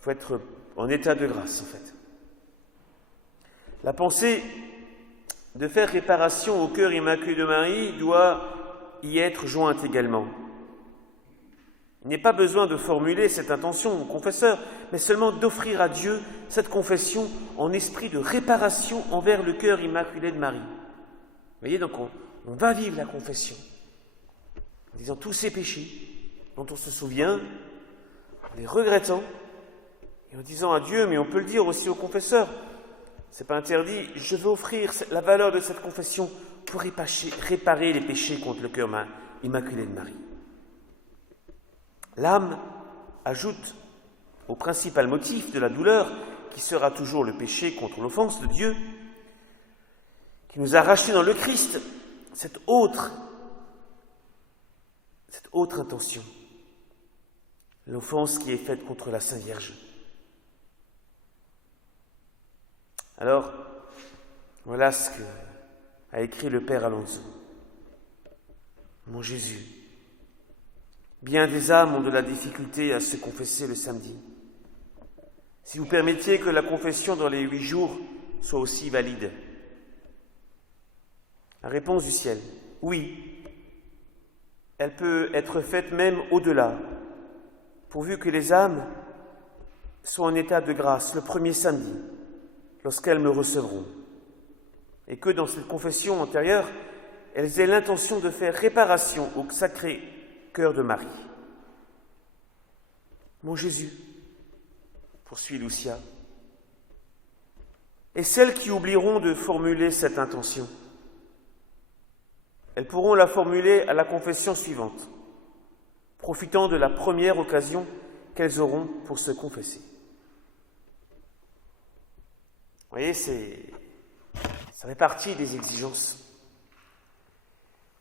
faut être en état de grâce, en fait. La pensée de faire réparation au cœur immaculé de Marie doit y être jointe également. Il n'est pas besoin de formuler cette intention au confesseur, mais seulement d'offrir à Dieu cette confession en esprit de réparation envers le cœur immaculé de Marie. Vous voyez, donc on va vivre la confession en disant tous ces péchés dont on se souvient, en les regrettant et en disant à Dieu, mais on peut le dire aussi au confesseur, c'est pas interdit, je veux offrir la valeur de cette confession pour réparer les péchés contre le cœur immaculé de Marie. L'âme ajoute au principal motif de la douleur, qui sera toujours le péché contre l'offense de Dieu, qui nous a rachetés dans le Christ, cette autre intention, l'offense qui est faite contre la Sainte Vierge. Alors, voilà ce qu'a écrit le Père Alonso. Mon Jésus, bien des âmes ont de la difficulté à se confesser le samedi. Si vous permettiez que la confession dans les 8 jours soit aussi valide. La réponse du ciel, oui, elle peut être faite même au-delà, pourvu que les âmes soient en état de grâce le premier samedi, lorsqu'elles me recevront, et que dans cette confession antérieure, elles aient l'intention de faire réparation au sacré cœur de Marie. Mon Jésus, poursuit Lucia, et celles qui oublieront de formuler cette intention, elles pourront la formuler à la confession suivante, profitant de la première occasion qu'elles auront pour se confesser. Vous voyez, ça fait partie des exigences.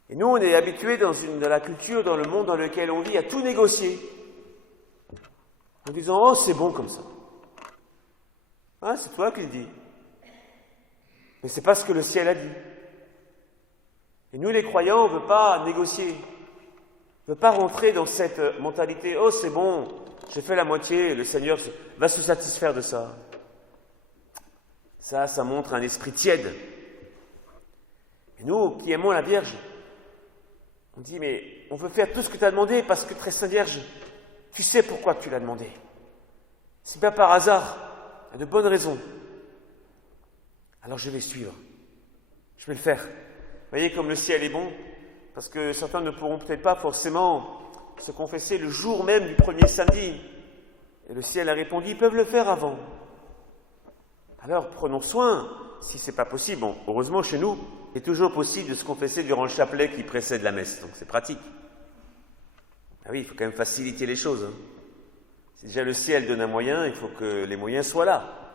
Et nous, on est habitués dans la culture, dans le monde dans lequel on vit, à tout négocier. En disant, oh, c'est bon comme ça. Ah, c'est toi qui le dis. Mais c'est pas ce que le ciel a dit. Et nous, les croyants, on ne veut pas négocier. On ne veut pas rentrer dans cette mentalité, oh, c'est bon, j'ai fait la moitié, le Seigneur va se satisfaire de ça. Ça montre un esprit tiède. Et nous, qui aimons la Vierge, on dit, mais on veut faire tout ce que tu as demandé parce que, très Sainte Vierge, tu sais pourquoi tu l'as demandé. C'est pas par hasard, il y a de bonnes raisons. Alors je vais suivre. Je vais le faire. Vous voyez comme le ciel est bon, parce que certains ne pourront peut-être pas forcément se confesser le jour même du premier samedi. Et le ciel a répondu, ils peuvent le faire avant. Alors prenons soin, si ce n'est pas possible. Bon, heureusement chez nous, il est toujours possible de se confesser durant le chapelet qui précède la messe, donc c'est pratique. Ah oui, il faut quand même faciliter les choses. Si déjà le ciel donne un moyen, il faut que les moyens soient là.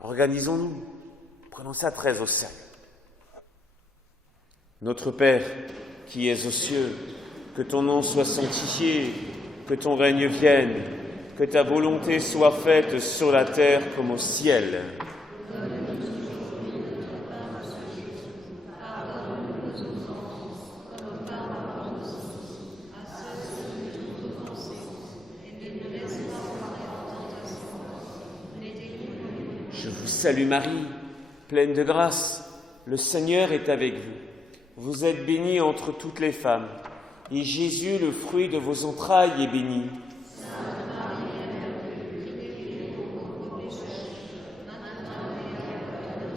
Organisons-nous, prenons ça très au sérieux. Notre Père, qui es aux cieux, que ton nom soit sanctifié, que ton règne vienne, que ta volonté soit faite sur la terre comme au ciel. Je vous salue Marie, pleine de grâce, le Seigneur est avec vous. Vous êtes bénie entre toutes les femmes, et Jésus, le fruit de vos entrailles, est béni.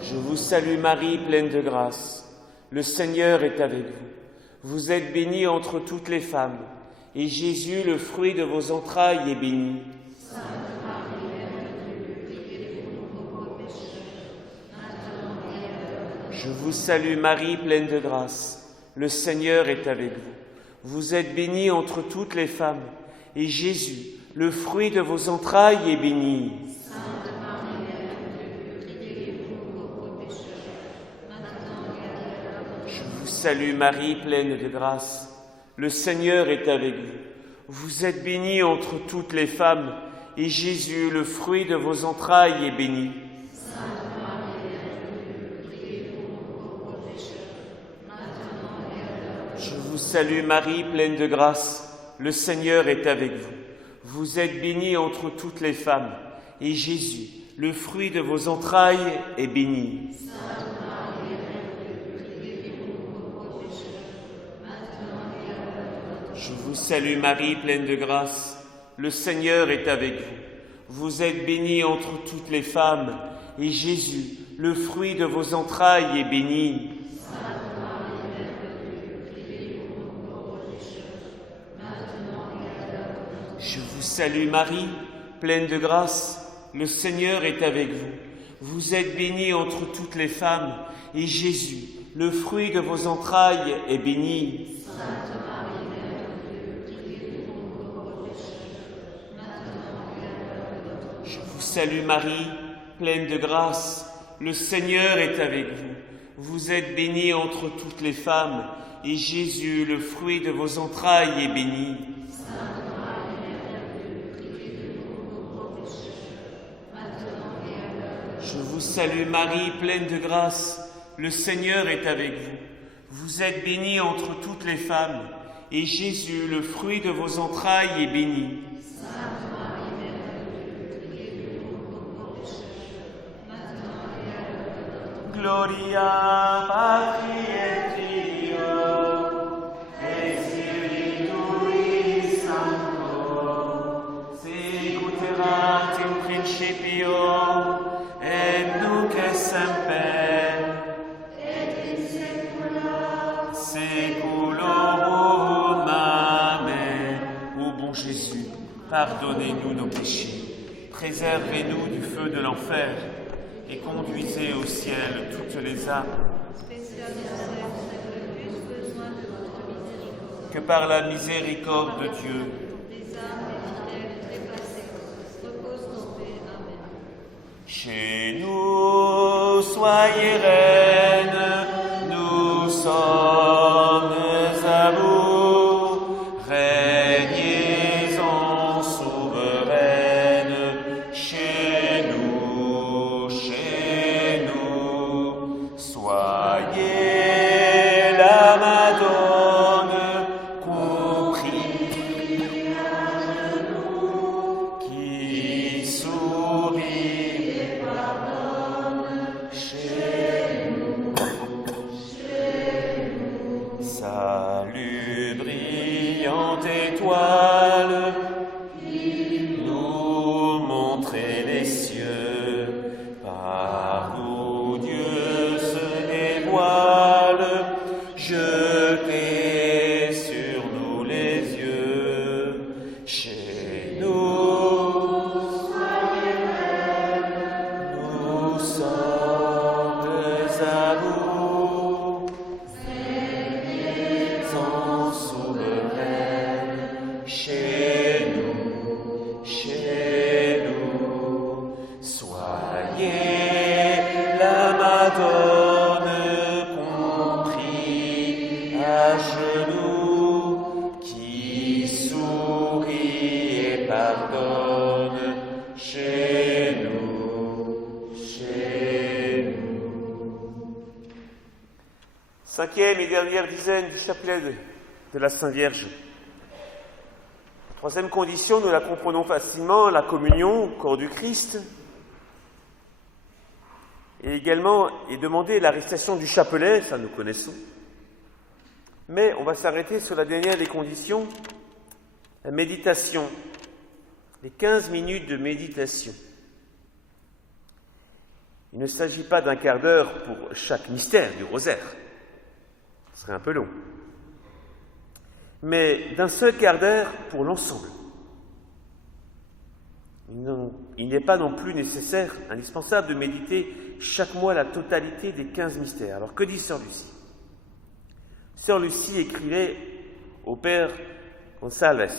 Je vous salue Marie, pleine de grâce, le Seigneur est avec vous. Vous êtes bénie entre toutes les femmes, et Jésus, le fruit de vos entrailles, est béni. Je vous salue Marie, pleine de grâce, le Seigneur est avec vous. Vous êtes bénie entre toutes les femmes, et Jésus, le fruit de vos entrailles, est béni. Je vous salue Marie, pleine de grâce, le Seigneur est avec vous. Vous êtes bénie entre toutes les femmes, et Jésus, le fruit de vos entrailles, est béni. Je vous salue Marie, pleine de grâce, le Seigneur est avec vous. Vous êtes bénie entre toutes les femmes, et Jésus, le fruit de vos entrailles, est béni. Je vous salue Marie, pleine de grâce, le Seigneur est avec vous. Vous êtes bénie entre toutes les femmes, et Jésus, le fruit de vos entrailles, est béni. Je vous salue Marie, pleine de grâce, le Seigneur est avec vous. Vous êtes bénie entre toutes les femmes, et Jésus, le fruit de vos entrailles, est béni. Je vous salue Marie, pleine de grâce, le Seigneur est avec vous. Vous êtes bénie entre toutes les femmes, et Jésus, le fruit de vos entrailles, est béni. Je vous salue Marie, pleine de grâce, le Seigneur est avec vous. Vous êtes bénie entre toutes les femmes, et Jésus, le fruit de vos entrailles, est béni. Gloria Patri et Filio et Spiritui Sancto, sicut erat in principio et nunc et semper et in saecula saeculorum. Amen. Ô bon Jésus, pardonnez-nous nos péchés, préservez-nous du feu de l'enfer, et conduisez au ciel toutes les âmes, que par la miséricorde de Dieu, chez nous, soyez reine, nous sommes à vous, régnez en souveraine, chez nous, soyez la Madone, compris à genoux, qui sourit et pardonne, chez nous. Salut, brillante étoile, nous montrer les cieux, par où Dieu se dévoile, jetez sur nous les yeux, chez nous, nous sommes à vous, en souveraine, chez nous, soyez la Madone, compris à genoux, qui sourit et pardonne, chez nous. Cinquième et dernière dizaine du chapelet de la Sainte Vierge. Troisième condition, nous la comprenons facilement, la communion, corps du Christ. Et également est demandé l'arrestation du chapelet, ça nous connaissons. Mais on va s'arrêter sur la dernière des conditions, la méditation, les 15 minutes de méditation. Il ne s'agit pas d'un quart d'heure pour chaque mystère du rosaire, ce serait un peu long, mais d'un seul quart d'heure pour l'ensemble. Il n'est pas non plus nécessaire, indispensable de méditer chaque mois la totalité des 15 mystères. Alors que dit Sœur Lucie ? Sœur Lucie écrivait au Père Gonçalves :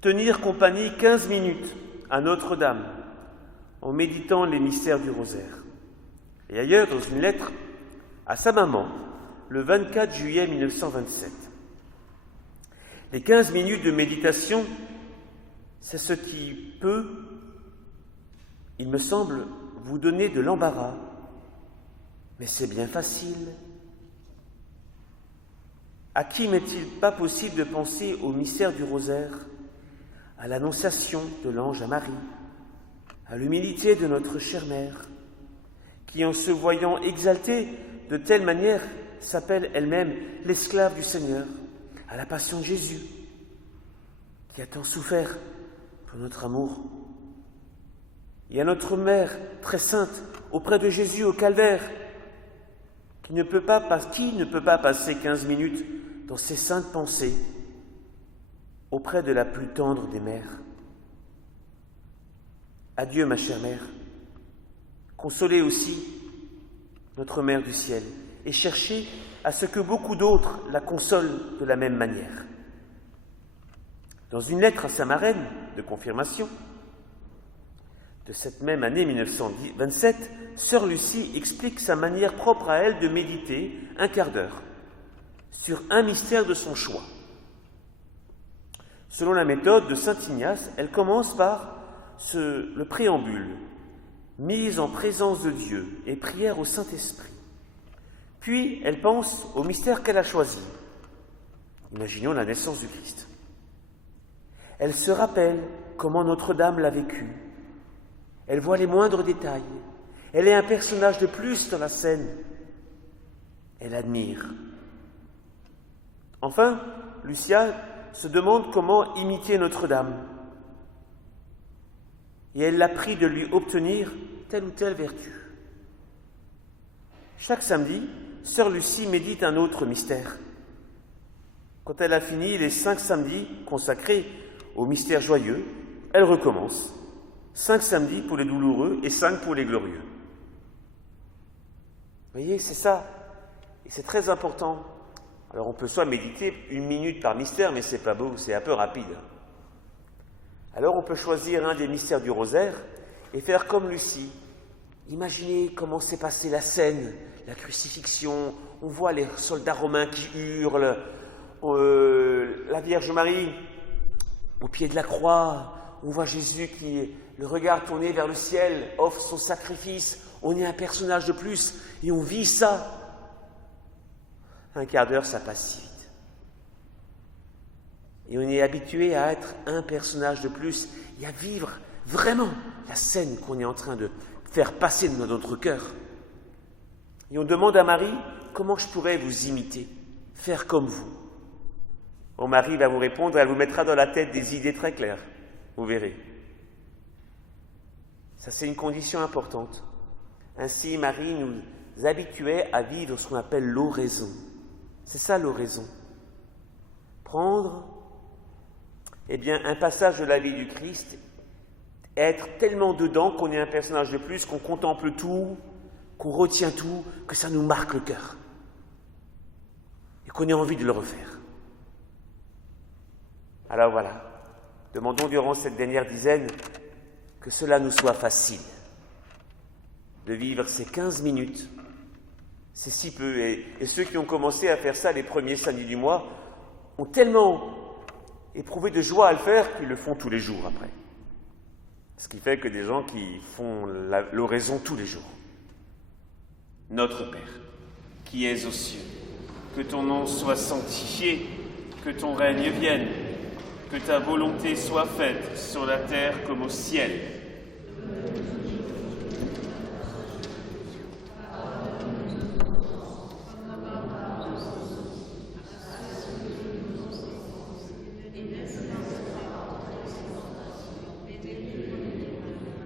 tenir compagnie 15 minutes à Notre-Dame en méditant les mystères du rosaire. Et ailleurs, dans une lettre à sa maman, le 24 juillet 1927. Les 15 minutes de méditation, c'est ce qui peut, il me semble, vous donner de l'embarras. Mais c'est bien facile. À qui m'est-il pas possible de penser au mystère du rosaire, à l'annonciation de l'ange à Marie, à l'humilité de notre chère mère, qui en se voyant exaltée de telle manière s'appelle elle-même l'esclave du Seigneur, à la passion de Jésus, qui a tant souffert pour notre amour, et à notre mère très sainte auprès de Jésus au calvaire, qui ne peut pas passer 15 minutes dans ses saintes pensées auprès de la plus tendre des mères. Adieu, ma chère mère. Consolez aussi notre Mère du ciel et cherchez à ce que beaucoup d'autres la consolent de la même manière. Dans une lettre à sa marraine de confirmation, de cette même année 1927, sœur Lucie explique sa manière propre à elle de méditer un quart d'heure sur un mystère de son choix. Selon la méthode de saint Ignace, elle commence par le préambule, mise en présence de Dieu et prière au Saint-Esprit. Puis elle pense au mystère qu'elle a choisi. Imaginons la naissance du Christ. Elle se rappelle comment Notre-Dame l'a vécu. Elle voit les moindres détails. Elle est un personnage de plus dans la scène. Elle admire. Enfin, Lucia se demande comment imiter Notre-Dame. Et elle la prie de lui obtenir telle ou telle vertu. Chaque samedi, sœur Lucie médite un autre mystère. Quand elle a fini les 5 samedis consacrés au mystère joyeux, elle recommence. 5 samedis pour les douloureux et 5 pour les glorieux. Vous voyez, c'est ça. Et c'est très important. Alors on peut soit méditer 1 minute par mystère, mais c'est pas beau, c'est un peu rapide. Alors on peut choisir un des mystères du rosaire et faire comme Lucie. Imaginez comment s'est passée la scène, la crucifixion. On voit les soldats romains qui hurlent, la Vierge Marie au pied de la croix. On voit Jésus qui, le regard tourné vers le ciel, offre son sacrifice. On est un personnage de plus et on vit ça. Un quart d'heure, ça passe si vite. Et on est habitué à être un personnage de plus et à vivre vraiment la scène qu'on est en train de faire passer dans notre cœur. Et on demande à Marie, comment je pourrais vous imiter, faire comme vous? Bon, Marie va vous répondre, elle vous mettra dans la tête des idées très claires. Vous verrez. Ça, c'est une condition importante. Ainsi, Marie nous habituait à vivre ce qu'on appelle l'oraison. C'est ça l'oraison. Prendre, un passage de la vie du Christ, être tellement dedans qu'on est un personnage de plus, qu'on contemple tout, qu'on retient tout, que ça nous marque le cœur. Et qu'on ait envie de le refaire. Alors voilà, demandons durant cette dernière dizaine que cela nous soit facile. De vivre ces 15 minutes, c'est si peu. Et ceux qui ont commencé à faire ça les premiers samedis du mois ont tellement éprouvé de joie à le faire qu'ils le font tous les jours après. Ce qui fait que des gens qui font l'oraison tous les jours. Notre Père, qui es aux cieux, que ton nom soit sanctifié, que ton règne vienne, que ta volonté soit faite sur la terre comme au ciel.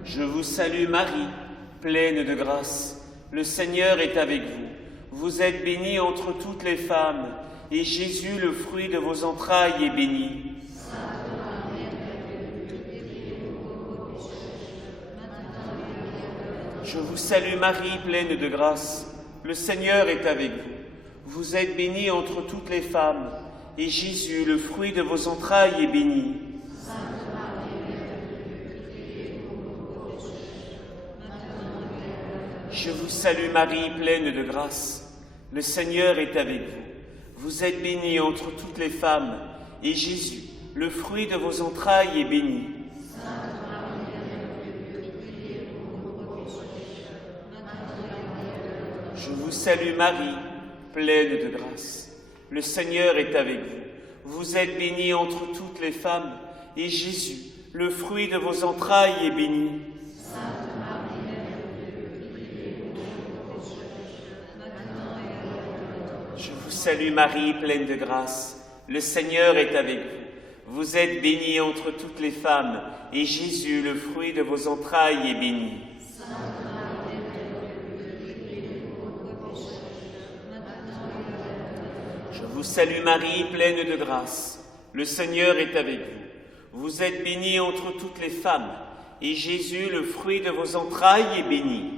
Je vous salue Marie, pleine de grâce. Le Seigneur est avec vous. Vous êtes bénie entre toutes les femmes, et Jésus, le fruit de vos entrailles, est béni. Je vous salue Marie, pleine de grâce. Le Seigneur est avec vous. Vous êtes bénie entre toutes les femmes, et Jésus, le fruit de vos entrailles, est béni. Je vous salue Marie, pleine de grâce. Le Seigneur est avec vous. Vous êtes bénie entre toutes les femmes, et Jésus, le fruit de vos entrailles, est béni. Je vous salue Marie, pleine de grâce. Le Seigneur est avec vous. Vous êtes bénie entre toutes les femmes, et Jésus, le fruit de vos entrailles, est béni. Je vous salue Marie, pleine de grâce. Le Seigneur est avec vous. Vous êtes bénie entre toutes les femmes, et Jésus, le fruit de vos entrailles, est béni. Je vous salue Marie, pleine de grâce. Le Seigneur est avec vous. Vous êtes bénie entre toutes les femmes, et Jésus, le fruit de vos entrailles, est béni.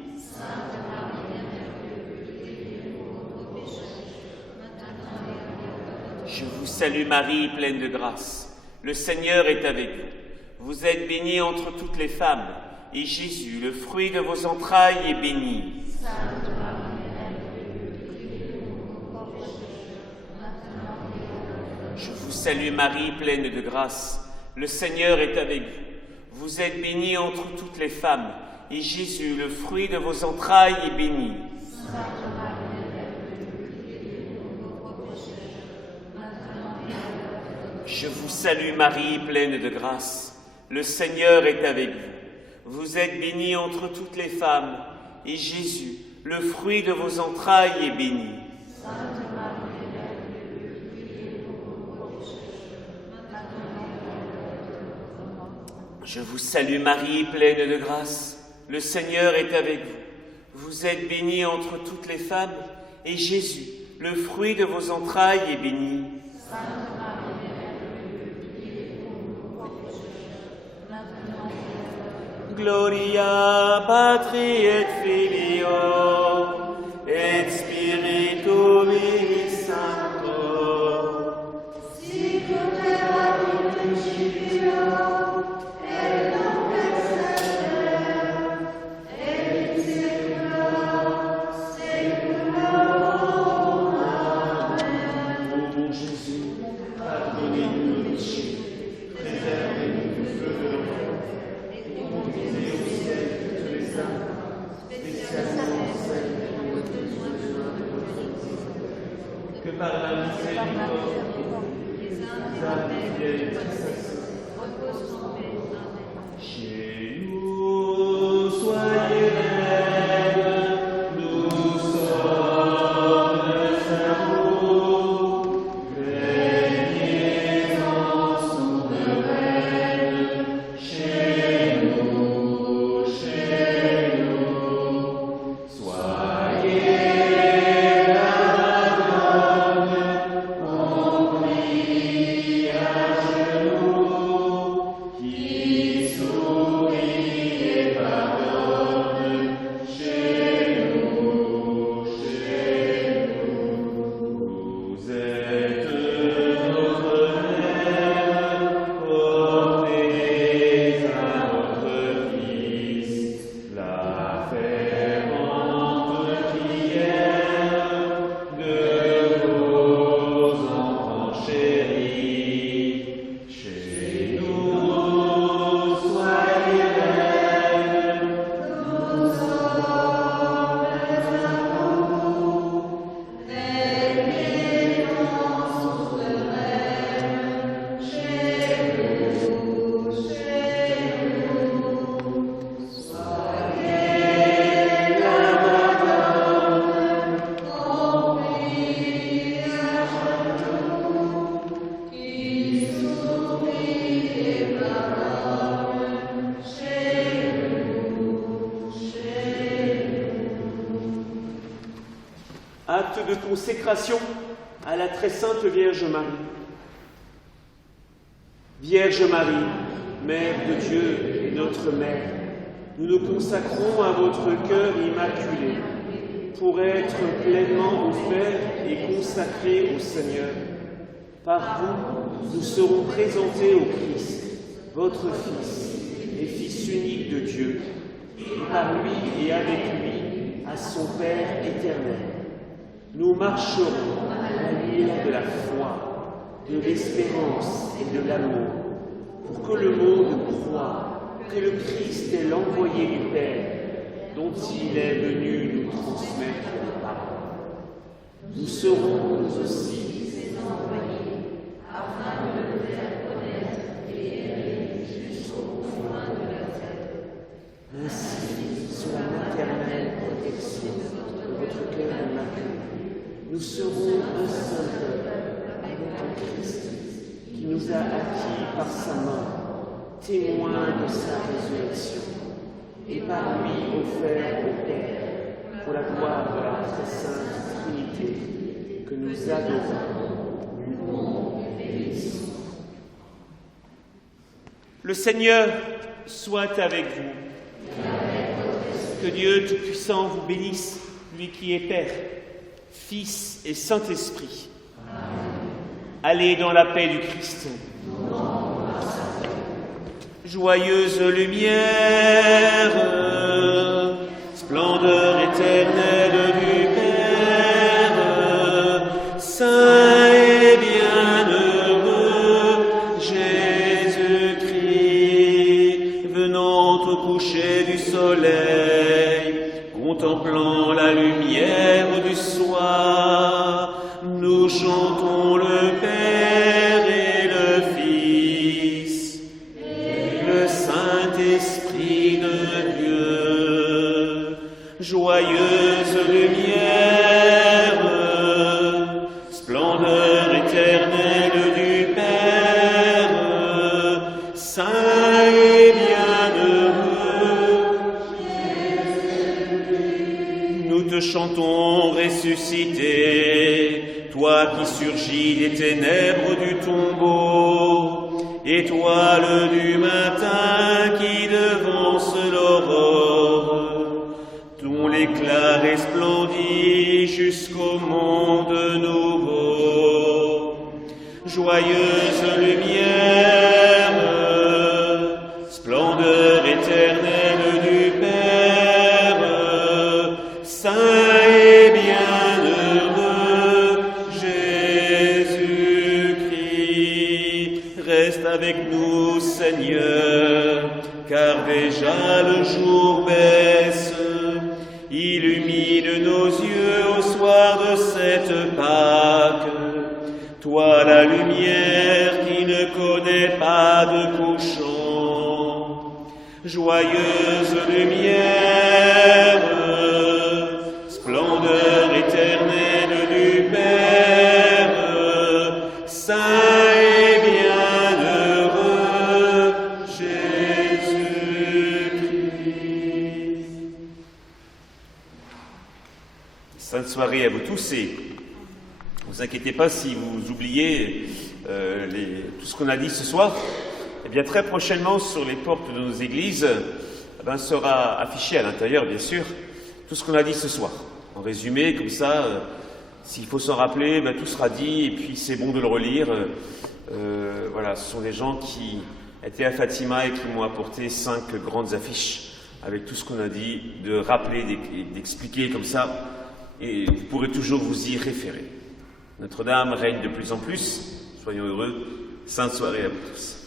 Je vous salue Marie, pleine de grâce. Le Seigneur est avec vous. Vous êtes bénie entre toutes les femmes, et Jésus, le fruit de vos entrailles, est béni. Sainte Marie, Mère de Dieu, priez pour nous pauvres pécheurs, maintenant et à l'heure de notre mort. Je vous salue Marie, pleine de grâce. Le Seigneur est avec vous. Vous êtes bénie entre toutes les femmes, et Jésus, le fruit de vos entrailles, est béni. Sainte Marie, Mère de Dieu, priez pour nous pauvres pécheurs, maintenant et à l'heure de notre mort. Je vous salue Marie, pleine de grâce. Le Seigneur est avec vous. Vous êtes bénie entre toutes les femmes, et Jésus, le fruit de vos entrailles, est béni. Sainte Marie, Mère de Dieu, priez pour nous pauvres pécheurs, maintenant et à l'heure de notre mort. Je vous salue Marie, pleine de grâce. Le Seigneur est avec vous. Vous êtes bénie entre toutes les femmes, et Jésus, le fruit de vos entrailles, est béni. Sainte Marie, Mère de Dieu, priez pour nous pauvres pécheurs, maintenant et à l'heure de notre mort. Gloria Patri et Filio et Spiritui Sancto. Sic ut erat in principio, et nunc et semper, et in saecula saeculorum. Amen. Ô mon Jésus, pardonnez-nous nos péchés, préservez-nous du feu de l'enfer, et conduisez au ciel toutes les âmes, spécialement celles qui ont le besoin de votre miséricorde. Que par la miséricorde, les âmes fidèles et saints Repose en paix. Amen. chez nous, soyez reine, nous sommes à vous. Régnez en souveraine, chez nous, soyez la donne, on prie à genoux, qui sourit et pardonne, chez nous, vous êtes notre mère, portez à notre Fils la fervente prière de vos enfants chéris. Chez nous, soyez reine, nous sommes à vous. Régnez en souveraine, chez nous, soyez la Madone, on prie à genoux, qui sourit et pardonne, chez nous, Acte de consécration à la très sainte Vierge Marie. Vierge Marie, Mère de Dieu et notre Mère, nous nous consacrons à votre cœur immaculé pour être pleinement offerts et consacrés au Seigneur. Par vous, nous serons présentés au Christ, votre Fils et Fils unique de Dieu, et par lui et avec lui à son Père éternel. Nous marcherons à la lumière de la foi, de l'espérance et de l'amour, pour que le monde croie que le Christ est l'envoyé du Père, dont il est venu nous transmettre la parole. Nous serons nous aussi ses envoyés, afin de le faire connaître et aimer jusqu'aux confins de la terre. Ainsi, sous la maternelle protection de votre cœur immaculé, nous serons un seul peuple avec le Christ, qui nous a acquis par sa mort, témoin de sa résurrection, et par lui offert au Père, pour la gloire de la très sainte Trinité, que nous adorons, louons et bénissons. Le Seigneur soit avec vous. Que Dieu Tout-Puissant vous bénisse, lui qui est Père, Fils et Saint-Esprit. Allez dans la paix du Christ. joyeuse lumière, splendeur éternelle du Père, saint et bienheureux Jésus-Christ, venant au coucher du soleil, contemplant la lumière du soir, nous chantons le Père et le Fils, et le Saint-Esprit de Dieu. Joyeuse lumière, splendeur éternelle du Père, saint et bienheureux, nous te chantons ressuscité, toi qui surgis des ténèbres du tombeau, étoile du matin qui devance l'aurore, ton l'éclat resplendit jusqu'au monde nouveau. Joyeuse lumière, splendeur éternelle du Père, saint et bienheureux Jésus-Christ, reste avec nous, Seigneur, car déjà le jour baisse. Illumine nos yeux au soir de cette Pâque, toi la lumière qui ne connaît pas de couchant. Joyeuse lumière, splendeur éternelle du Père, saint et bienheureux Jésus-Christ. Sainte soirée à vous tous, et ne vous inquiétez pas si vous oubliez tout ce qu'on a dit ce soir. Eh bien, très prochainement, sur les portes de nos églises, sera affiché à l'intérieur, bien sûr, tout ce qu'on a dit ce soir. En résumé, comme ça, s'il faut s'en rappeler, tout sera dit, et puis c'est bon de le relire. Voilà, ce sont des gens qui étaient à Fatima et qui m'ont apporté 5 grandes affiches avec tout ce qu'on a dit, de rappeler, d'expliquer comme ça, et vous pourrez toujours vous y référer. Notre-Dame règne de plus en plus, soyons heureux, sainte soirée à vous tous.